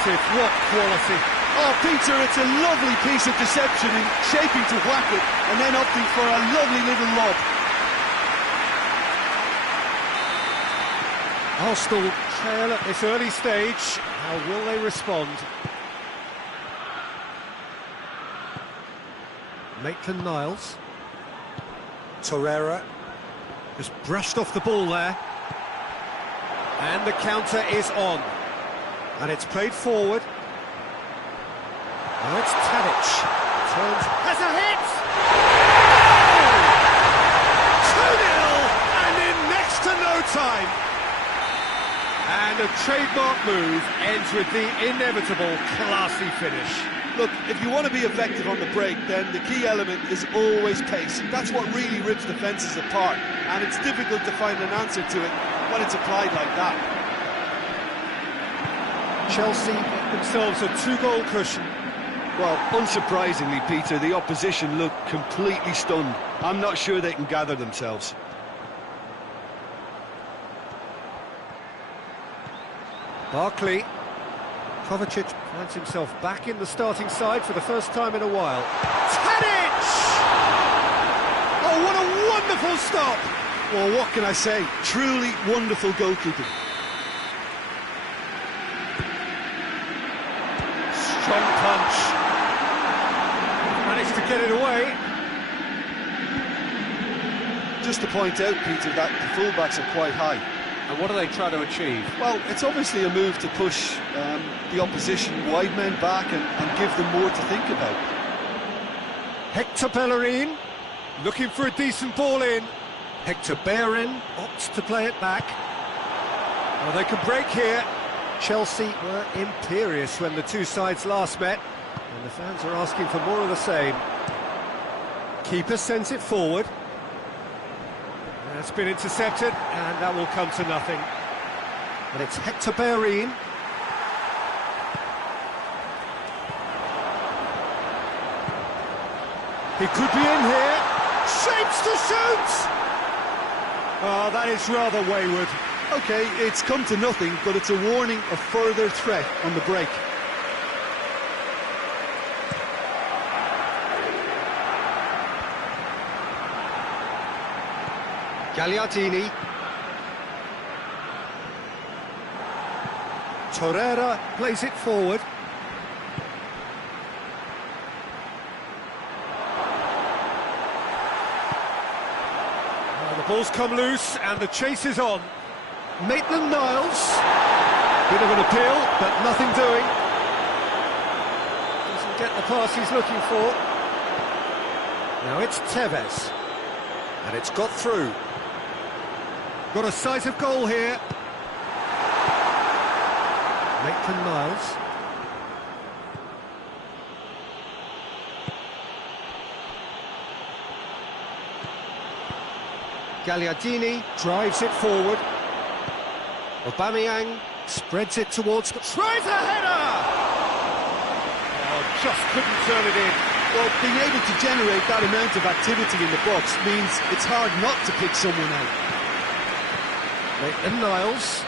effective, what quality. Oh, Peter, it's a lovely piece of deception in shaping to whack it and then opting for a lovely little lob. Arsenal trail at this early stage. How will they respond? Maitland-Niles. Torreira. Just brushed off the ball there. And the counter is on. And it's played forward. Now it's Tadic. Turns, has a hit! 2-0! And in next to no time. And a trademark move ends with the inevitable classy finish. Look, if you want to be effective on the break, then the key element is always pace. That's what really rips defences apart, and it's difficult to find an answer to it when it's applied like that. Chelsea get themselves a 2-goal cushion. Well, unsurprisingly, Peter, the opposition look completely stunned. I'm not sure they can gather themselves. Barkley. Kovacic finds himself back in the starting side for the first time in a while. Tadic! Oh, what a wonderful stop! Well, what can I say? Truly wonderful goalkeeping. Strong punch. Managed to get it away. Just to point out, Peter, that the fullbacks are quite high. And what do they try to achieve? Well, it's obviously a move to push the opposition wide men back and give them more to think about. Hector Bellerin, looking for a decent ball in. Hector Bellerin opts to play it back. Well, they can break here. Chelsea were imperious when the two sides last met, and the fans are asking for more of the same. Keeper sends it forward. That's been intercepted, and that will come to nothing. And it's Hector Bellerin. He could be in here. Shapes to shoot! Oh, that is rather wayward. OK, it's come to nothing, but it's a warning of further threat on the break. Gagliardini. Torreira plays it forward. Well, the ball's come loose and the chase is on. Maitland-Niles. Bit of an appeal, but nothing doing. Doesn't get the pass he's looking for. Now it's Tevez. And it's got through. Got a sight of goal here. Maitland-Niles. Gagliardini drives it forward. Aubameyang spreads it towards... Tries a header! Oh, just couldn't turn it in. Well, being able to generate that amount of activity in the box means it's hard not to pick someone out. Maitland-Niles.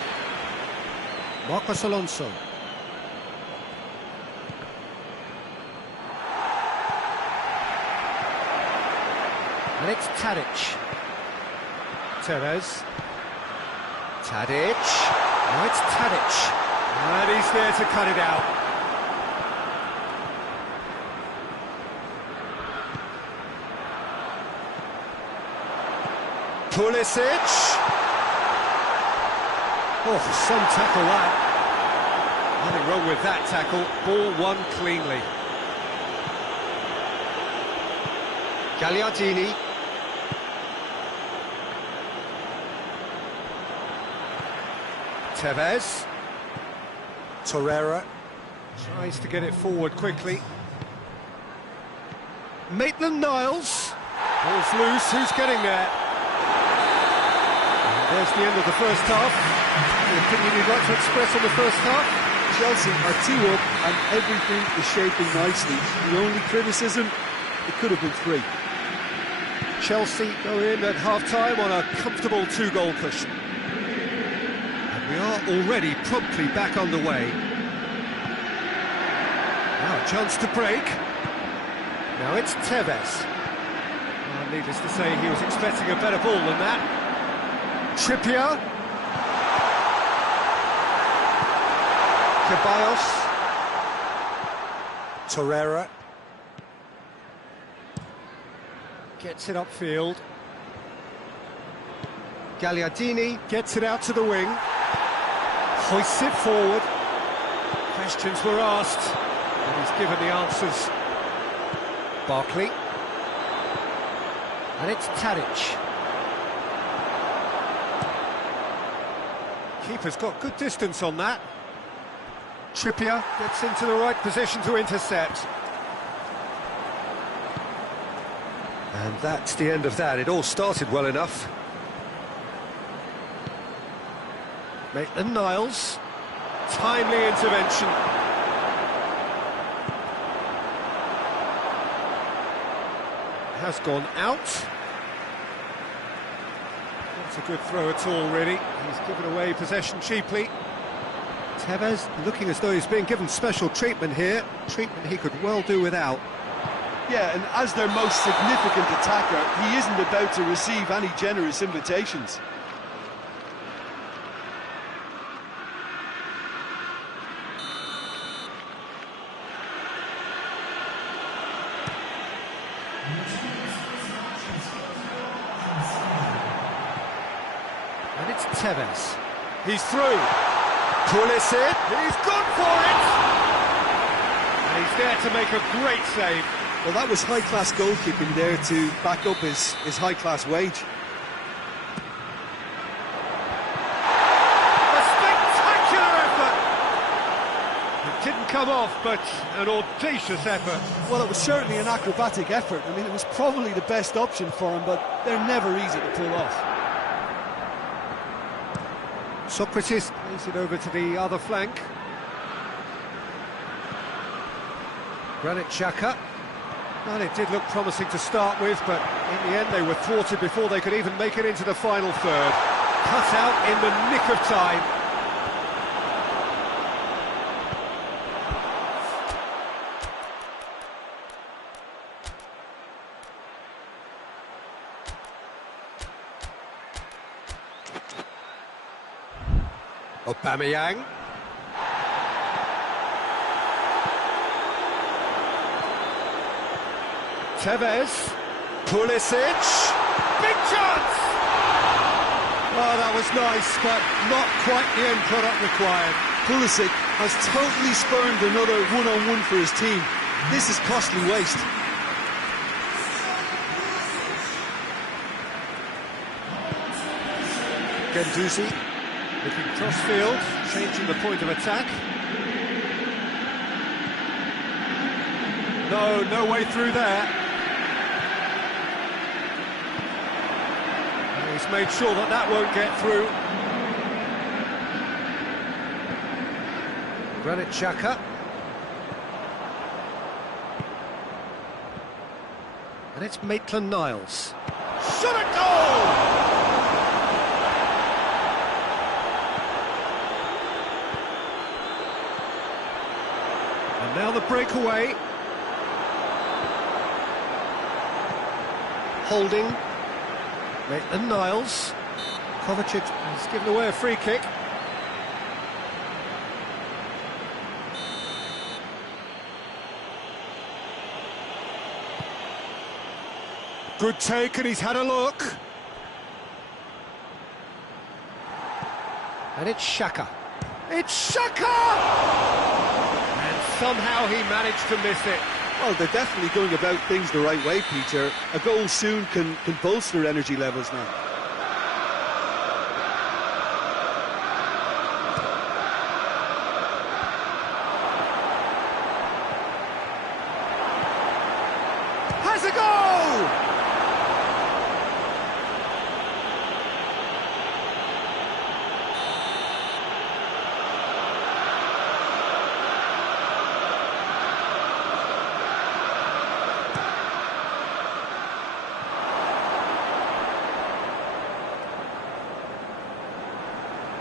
Marcos Alonso. And it's Tadic. Tevez. Tadic. Now it's Tadic. And he's there to cut it out. Pulisic. Oh, some tackle that. Nothing wrong with that tackle. Ball won cleanly. Gagliardini. Tevez. Torreira. Tries to get it forward quickly. Maitland-Niles. Ball's loose. Who's getting there? There's the end of the first half. The opinion you'd like to express on the first half? Chelsea are 2 up and everything is shaping nicely. The only criticism, it could have been 3. Chelsea go in at half-time on a comfortable 2-goal cushion. And we are already promptly back underway. Now a chance to break. Now it's Tevez. Well, needless to say, he was expecting a better ball than that. Trippier. Ceballos. Torreira. Gets it upfield. Gagliardini gets it out to the wing. Hoists it forward. Questions were asked, and he's given the answers. Barkley. And it's Tadic. Keeper's got good distance on that. Trippier gets into the right position to intercept. And that's the end of that. It all started well enough. Maitland-Niles. Timely intervention. Has gone out. Not a good throw at all, really. He's given away possession cheaply. Tevez looking as though he's being given special treatment here. Treatment he could well do without. Yeah, and as their most significant attacker, he isn't about to receive any generous invitations. And it's Tevez. He's through. Pulisic. He's gone for it. And he's there to make a great save. Well, that was high-class goalkeeping there to back up his high-class wage. A spectacular effort. It didn't come off, but an audacious effort. Well, it was certainly an acrobatic effort. I mean, it was probably the best option for him, but they're never easy to pull off. Socrates plays it over to the other flank. Granit Xhaka. And it did look promising to start with, but in the end they were thwarted before they could even make it into the final third. Cut out in the nick of time. Aubameyang. Tevez. Pulisic. Big chance! Oh, that was nice, but not quite the end product required. Pulisic has totally spurned another one-on-one for his team. This is costly waste. Guendouzi looking cross-field, changing the point of attack. No way through there. And he's made sure that that won't get through. Granit Xhaka. And it's Maitland-Niles. Shot at goal! And now the breakaway. Holding. Maitland-Niles. Kovacic has given away a free kick. Good take, and he's had a look. And it's Xhaka. It's Xhaka! And somehow he managed to miss it. Well, they're definitely going about things the right way, Peter. A goal soon can bolster energy levels now. Has a goal!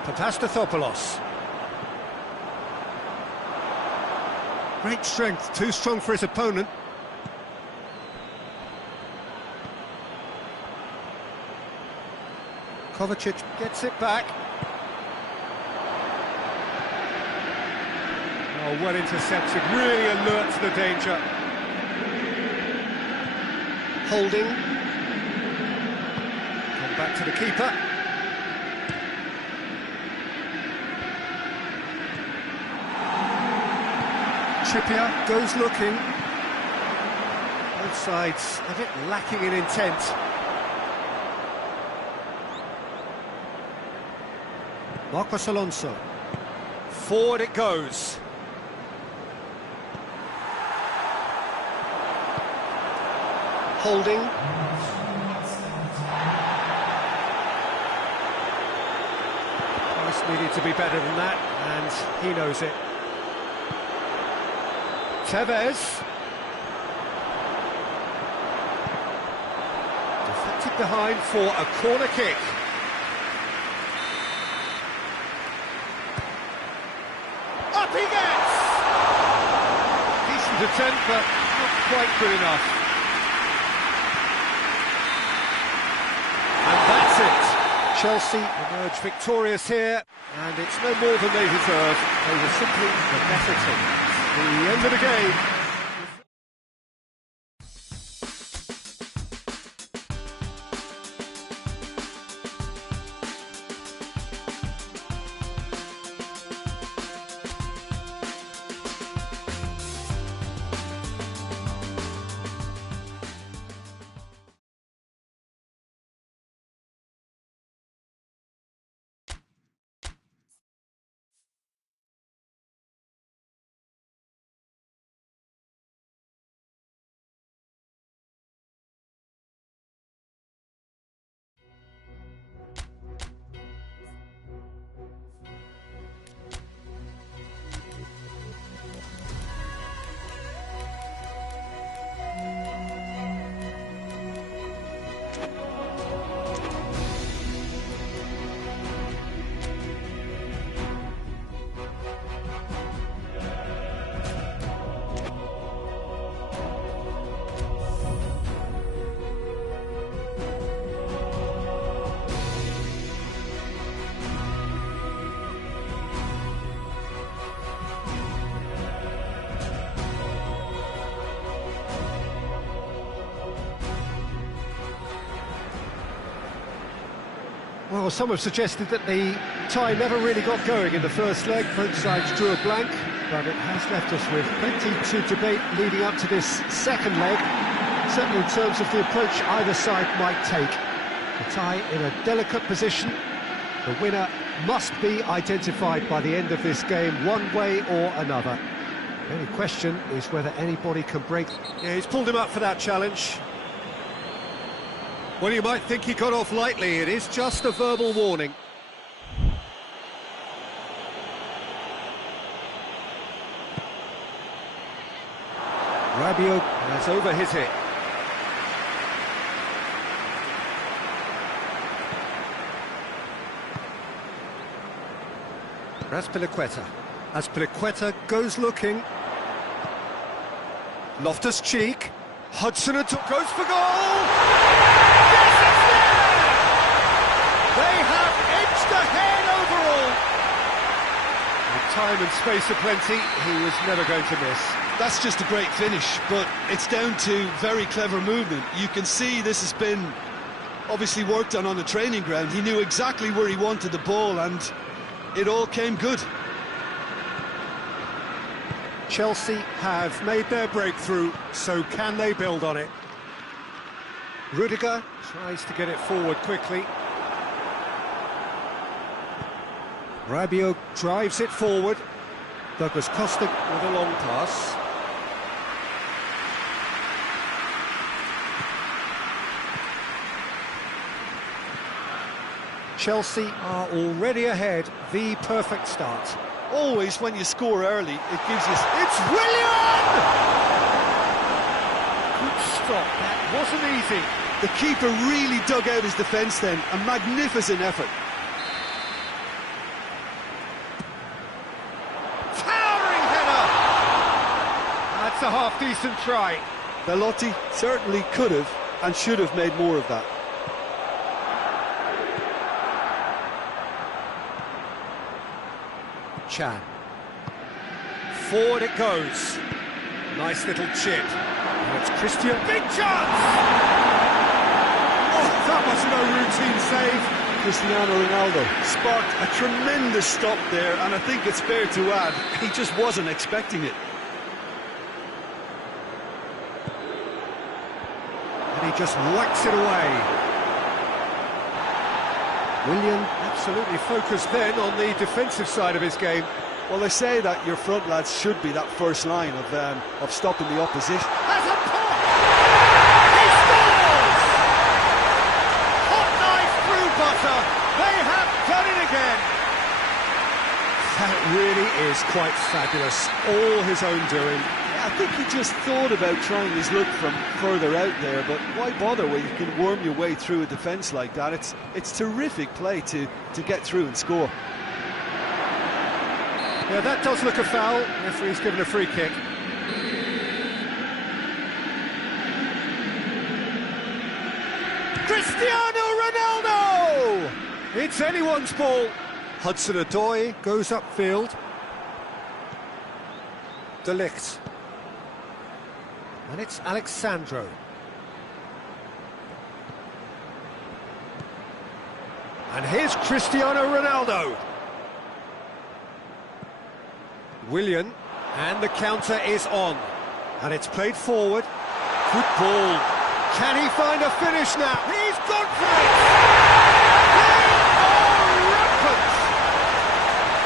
Papastathopoulos. Great strength, too strong for his opponent. Kovacic gets it back. Oh, well intercepted, really alert to the danger. Holding. Come back to the keeper. Trippier goes looking. Both sides a bit lacking in intent. Marcos Alonso. Forward it goes. Holding. Price needed to be better than that, and he knows it. Tevez. Deflected behind for a corner kick. Up he gets! Decent attempt, but not quite good enough. And that's it. Chelsea emerge victorious here, and it's no more than they deserve. They were simply the better team. The end of the game. Well, some have suggested that the tie never really got going in the first leg. Both sides drew a blank, but it has left us with plenty to debate leading up to this second leg, certainly in terms of the approach either side might take. The tie in a delicate position. The winner must be identified by the end of this game, one way or another. The only question is whether anybody can break. Yeah, he's pulled him up for that challenge. Well, you might think he got off lightly. It is just a verbal warning. Rabiot has over his hit. Azpilicueta. Azpilicueta goes looking. Loftus-Cheek. Hudson goes for goal! Yes, it's there! They have edged ahead overall. With time and space aplenty, he was never going to miss. That's just a great finish, but it's down to very clever movement. You can see this has been obviously worked on the training ground. He knew exactly where he wanted the ball, and it all came good. Chelsea have made their breakthrough, so can they build on it? Rudiger tries to get it forward quickly. Rabiot drives it forward. Douglas Costa with a long pass. Chelsea are already ahead, the perfect start. Always when you score early, it gives you... It's Willian! Good stop, that wasn't easy. The keeper really dug out his defence then, a magnificent effort. Towering header! a half-decent try. Belotti certainly could have and should have made more of that. Chan. Forward it goes. Nice little chip. And it's Christian. Big chance! Oh, that was no routine save. Cristiano Ronaldo sparked a tremendous stop there, and I think it's fair to add, he just wasn't expecting it. And he just whacks it away. Willian absolutely focused then on the defensive side of his game. Well, they say that your front lads should be that first line of stopping the opposition. Has a pop! He scores! Hot knife through butter. They have done it again. That really is quite fabulous. All his own doing. I think he just thought about trying his luck from further out there, but why bother when you can worm your way through a defence like that? It's terrific play to get through and score. Yeah, that does look a foul. Referee's given a free kick. Cristiano Ronaldo! It's anyone's ball. Hudson-Odoi goes upfield. De Ligt. And it's Alexandro. And here's Cristiano Ronaldo. Willian, and the counter is on. And it's played forward. Good ball. Can he find a finish now? He's gone for it! They are rampant!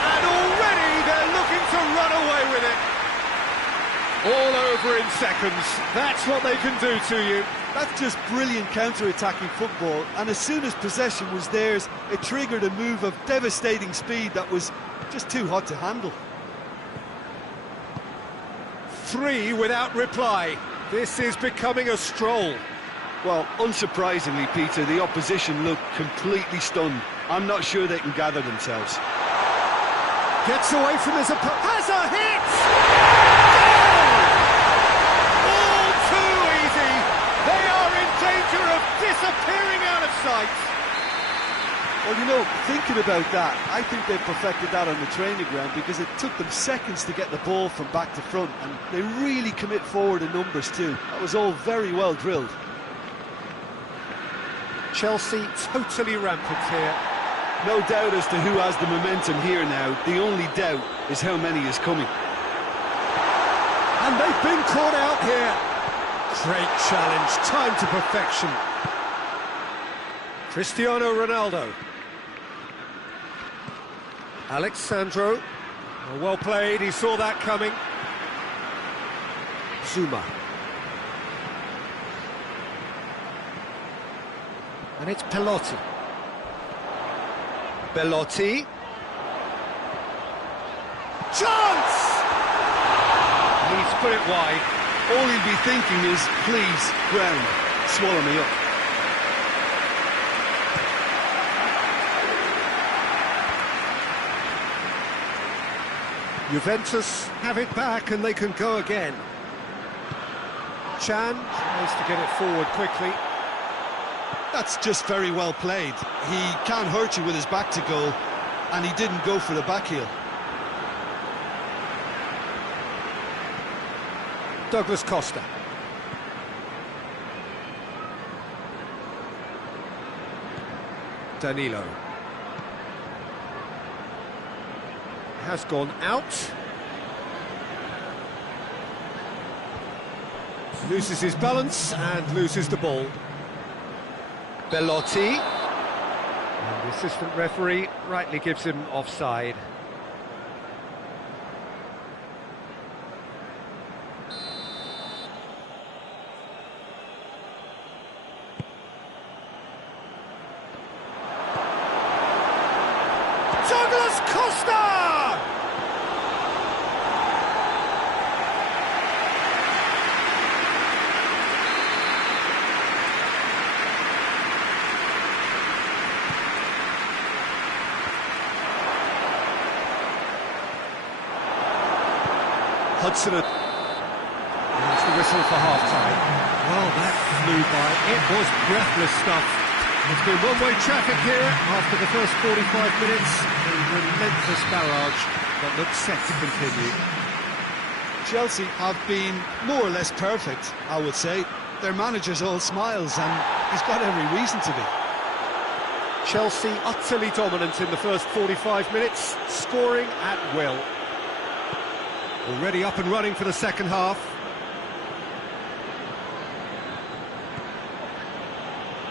And already they're looking to run away with it. All over in seconds. That's what they can do to you. That's just brilliant counter-attacking football, and as soon as possession was theirs, it triggered a move of devastating speed that was just too hot to handle. 3 without reply. This is becoming a stroll. Well, unsurprisingly, Peter, the opposition look completely stunned. I'm not sure they can gather themselves. Gets away from his opponent. Has a hit! Goal! All too easy. They are in danger of disappearing out of sight. Well, you know, thinking about that, I think they perfected that on the training ground because it took them seconds to get the ball from back to front, and they really commit forward in numbers too. That was all very well drilled. Chelsea totally rampant here. No doubt as to who has the momentum here now. The only doubt is how many is coming. And they've been caught out here. Great challenge, time to perfection. Cristiano Ronaldo. Alexandro. Well played, he saw that coming. Zuma. And it's Belotti. Belotti. Chance! He's put it wide. All he'll be thinking is, please, ground, swallow me up. Juventus have it back and they can go again. Chan tries to get it forward quickly. That's just very well played. He can't hurt you with his back to goal, and he didn't go for the back heel. Douglas Costa. Danilo. Has gone out. Loses his balance and loses the ball. Belotti. And the assistant referee rightly gives him offside. Douglas Costa! Hudson. whistle for half-time. Well, that flew by. It was breathless stuff. It's been one-way traffic here after the first 45 minutes. A relentless barrage that looks set to continue. Chelsea have been more or less perfect, I would say. Their manager's all smiles, and he's got every reason to be. Chelsea utterly dominant in the first 45 minutes, scoring at will. Already up and running for the second half.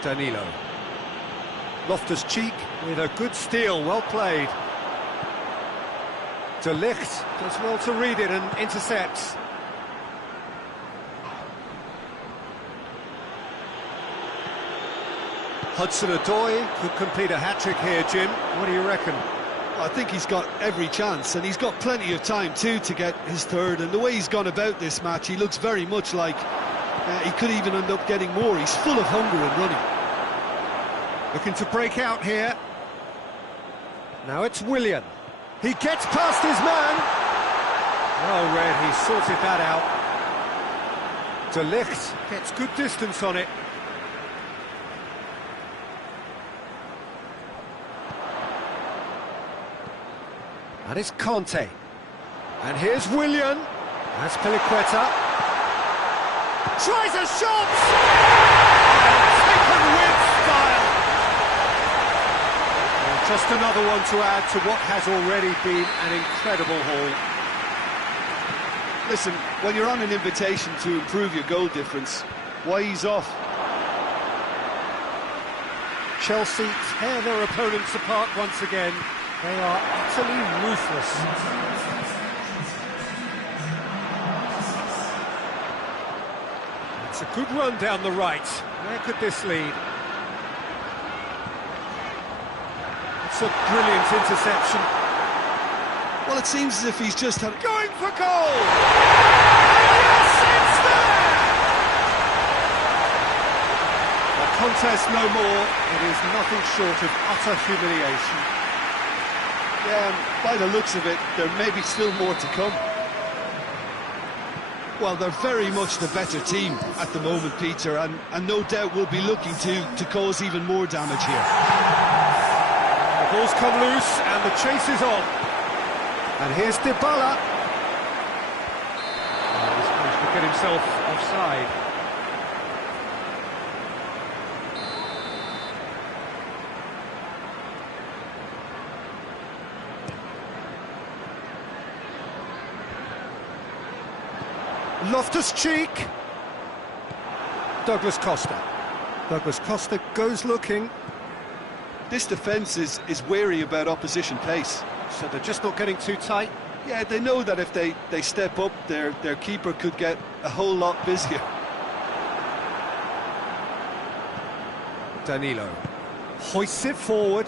Danilo. Loftus-Cheek with a good steal, well played. De Ligt does well to read it and intercepts. Hudson-Odoi could complete a hat-trick here, Jim. What do you reckon? I think he's got every chance, and he's got plenty of time too to get his third. And the way he's gone about this match, he looks very much like he could even end up getting more. He's full of hunger and running. Looking to break out here. Now it's Willian. He gets past his man. Well read, he sorted that out. De Ligt gets good distance on it. And it's Conte. And here's Willian. That's Piliqueta. Tries a shot! Taken with style. Well, just another one to add to what has already been an incredible haul. Listen, when you're on an invitation to improve your goal difference, why ease off? Chelsea tear their opponents apart once again. They are utterly ruthless. It's a good run down the right. Where could this lead? It's a brilliant interception. Well, it seems as if he's just had... Going for goal! Yes, it's there! A contest no more. It is nothing short of utter humiliation. Yeah, by the looks of it, there may be still more to come. Well, they're very much the better team at the moment, Peter, and no doubt will be looking to cause even more damage here. The ball's come loose and the chase is on. And here's Dybala. He's managed to get himself offside. Loftus-Cheek. Douglas Costa. Douglas Costa goes looking. This defence is wary about opposition pace. So they're just not getting too tight. Yeah, they know that if they step up, their keeper could get a whole lot busier. Danilo hoists it forward.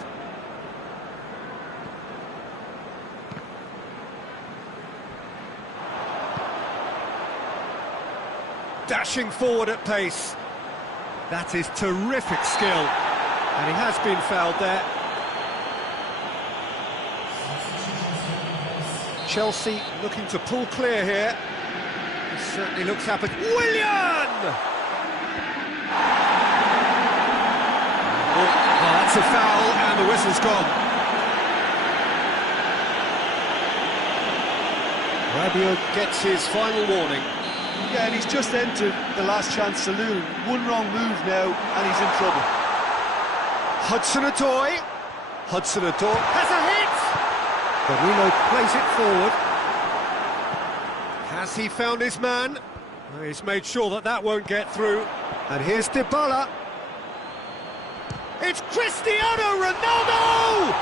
Dashing forward at pace. That is terrific skill. And he has been fouled there. Chelsea looking to pull clear here. He certainly looks happy. Willian! Oh, that's a foul and the whistle's gone. Rabiot gets his final warning. Yeah, and he's just entered the last chance saloon. One wrong move now, and he's in trouble. Hudson-Odoi. Hudson-Odoi has a hit! Danilo plays it forward. Has he found his man? Well, he's made sure that that won't get through. And here's Dybala. It's Cristiano Ronaldo!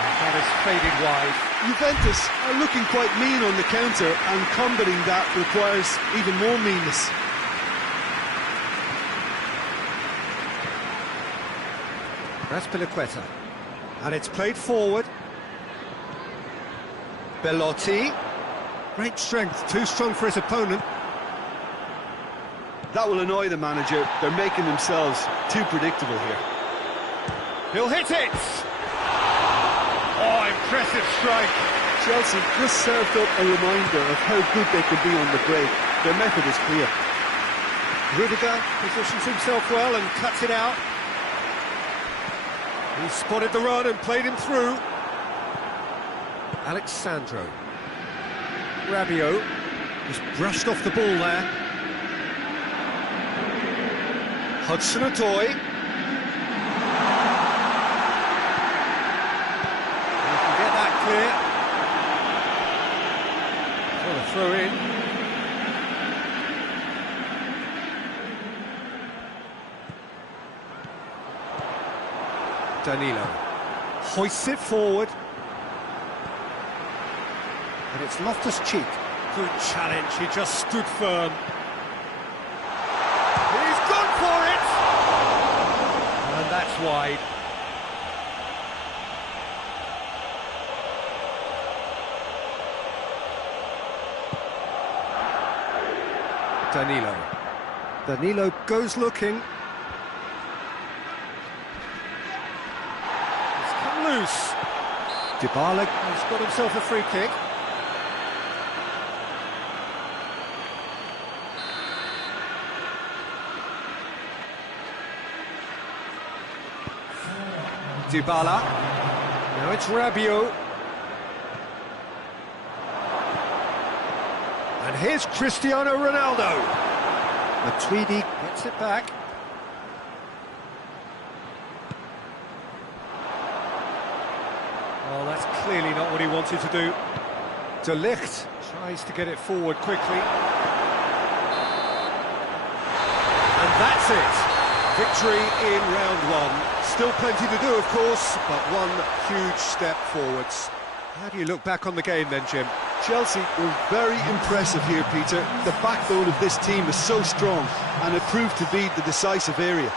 And that is faded wide. Juventus are looking quite mean on the counter, and combating that requires even more meanness. That's Piliqueta. And it's played forward. Belotti. Great strength, too strong for his opponent. That will annoy the manager. They're making themselves too predictable here. He'll hit it! Oh, impressive strike. Chelsea just served up a reminder of how good they can be on the break. The method is clear. Rudiger positions himself well and cuts it out. He spotted the run and played him through. Alexandro. Rabiot. Just brushed off the ball there. Hudson-Odoi. He can get that clear. What a throw in. Danilo hoists it forward. And it's Loftus-Cheek. Good challenge, he just stood firm. He's gone for it! And that's wide. Danilo goes looking. It's come loose. Dybala has got himself a free kick. Dybala. Now it's Rabiot. And here's Cristiano Ronaldo. Matuidi gets it back. Oh, that's clearly not what he wanted to do. De Ligt tries to get it forward quickly. And that's it. Victory in round one. Still plenty to do, of course, but one huge step forwards. How do you look back on the game then, Jim? Chelsea were very impressive here, Peter. The backbone of this team is so strong, and it proved to be the decisive area.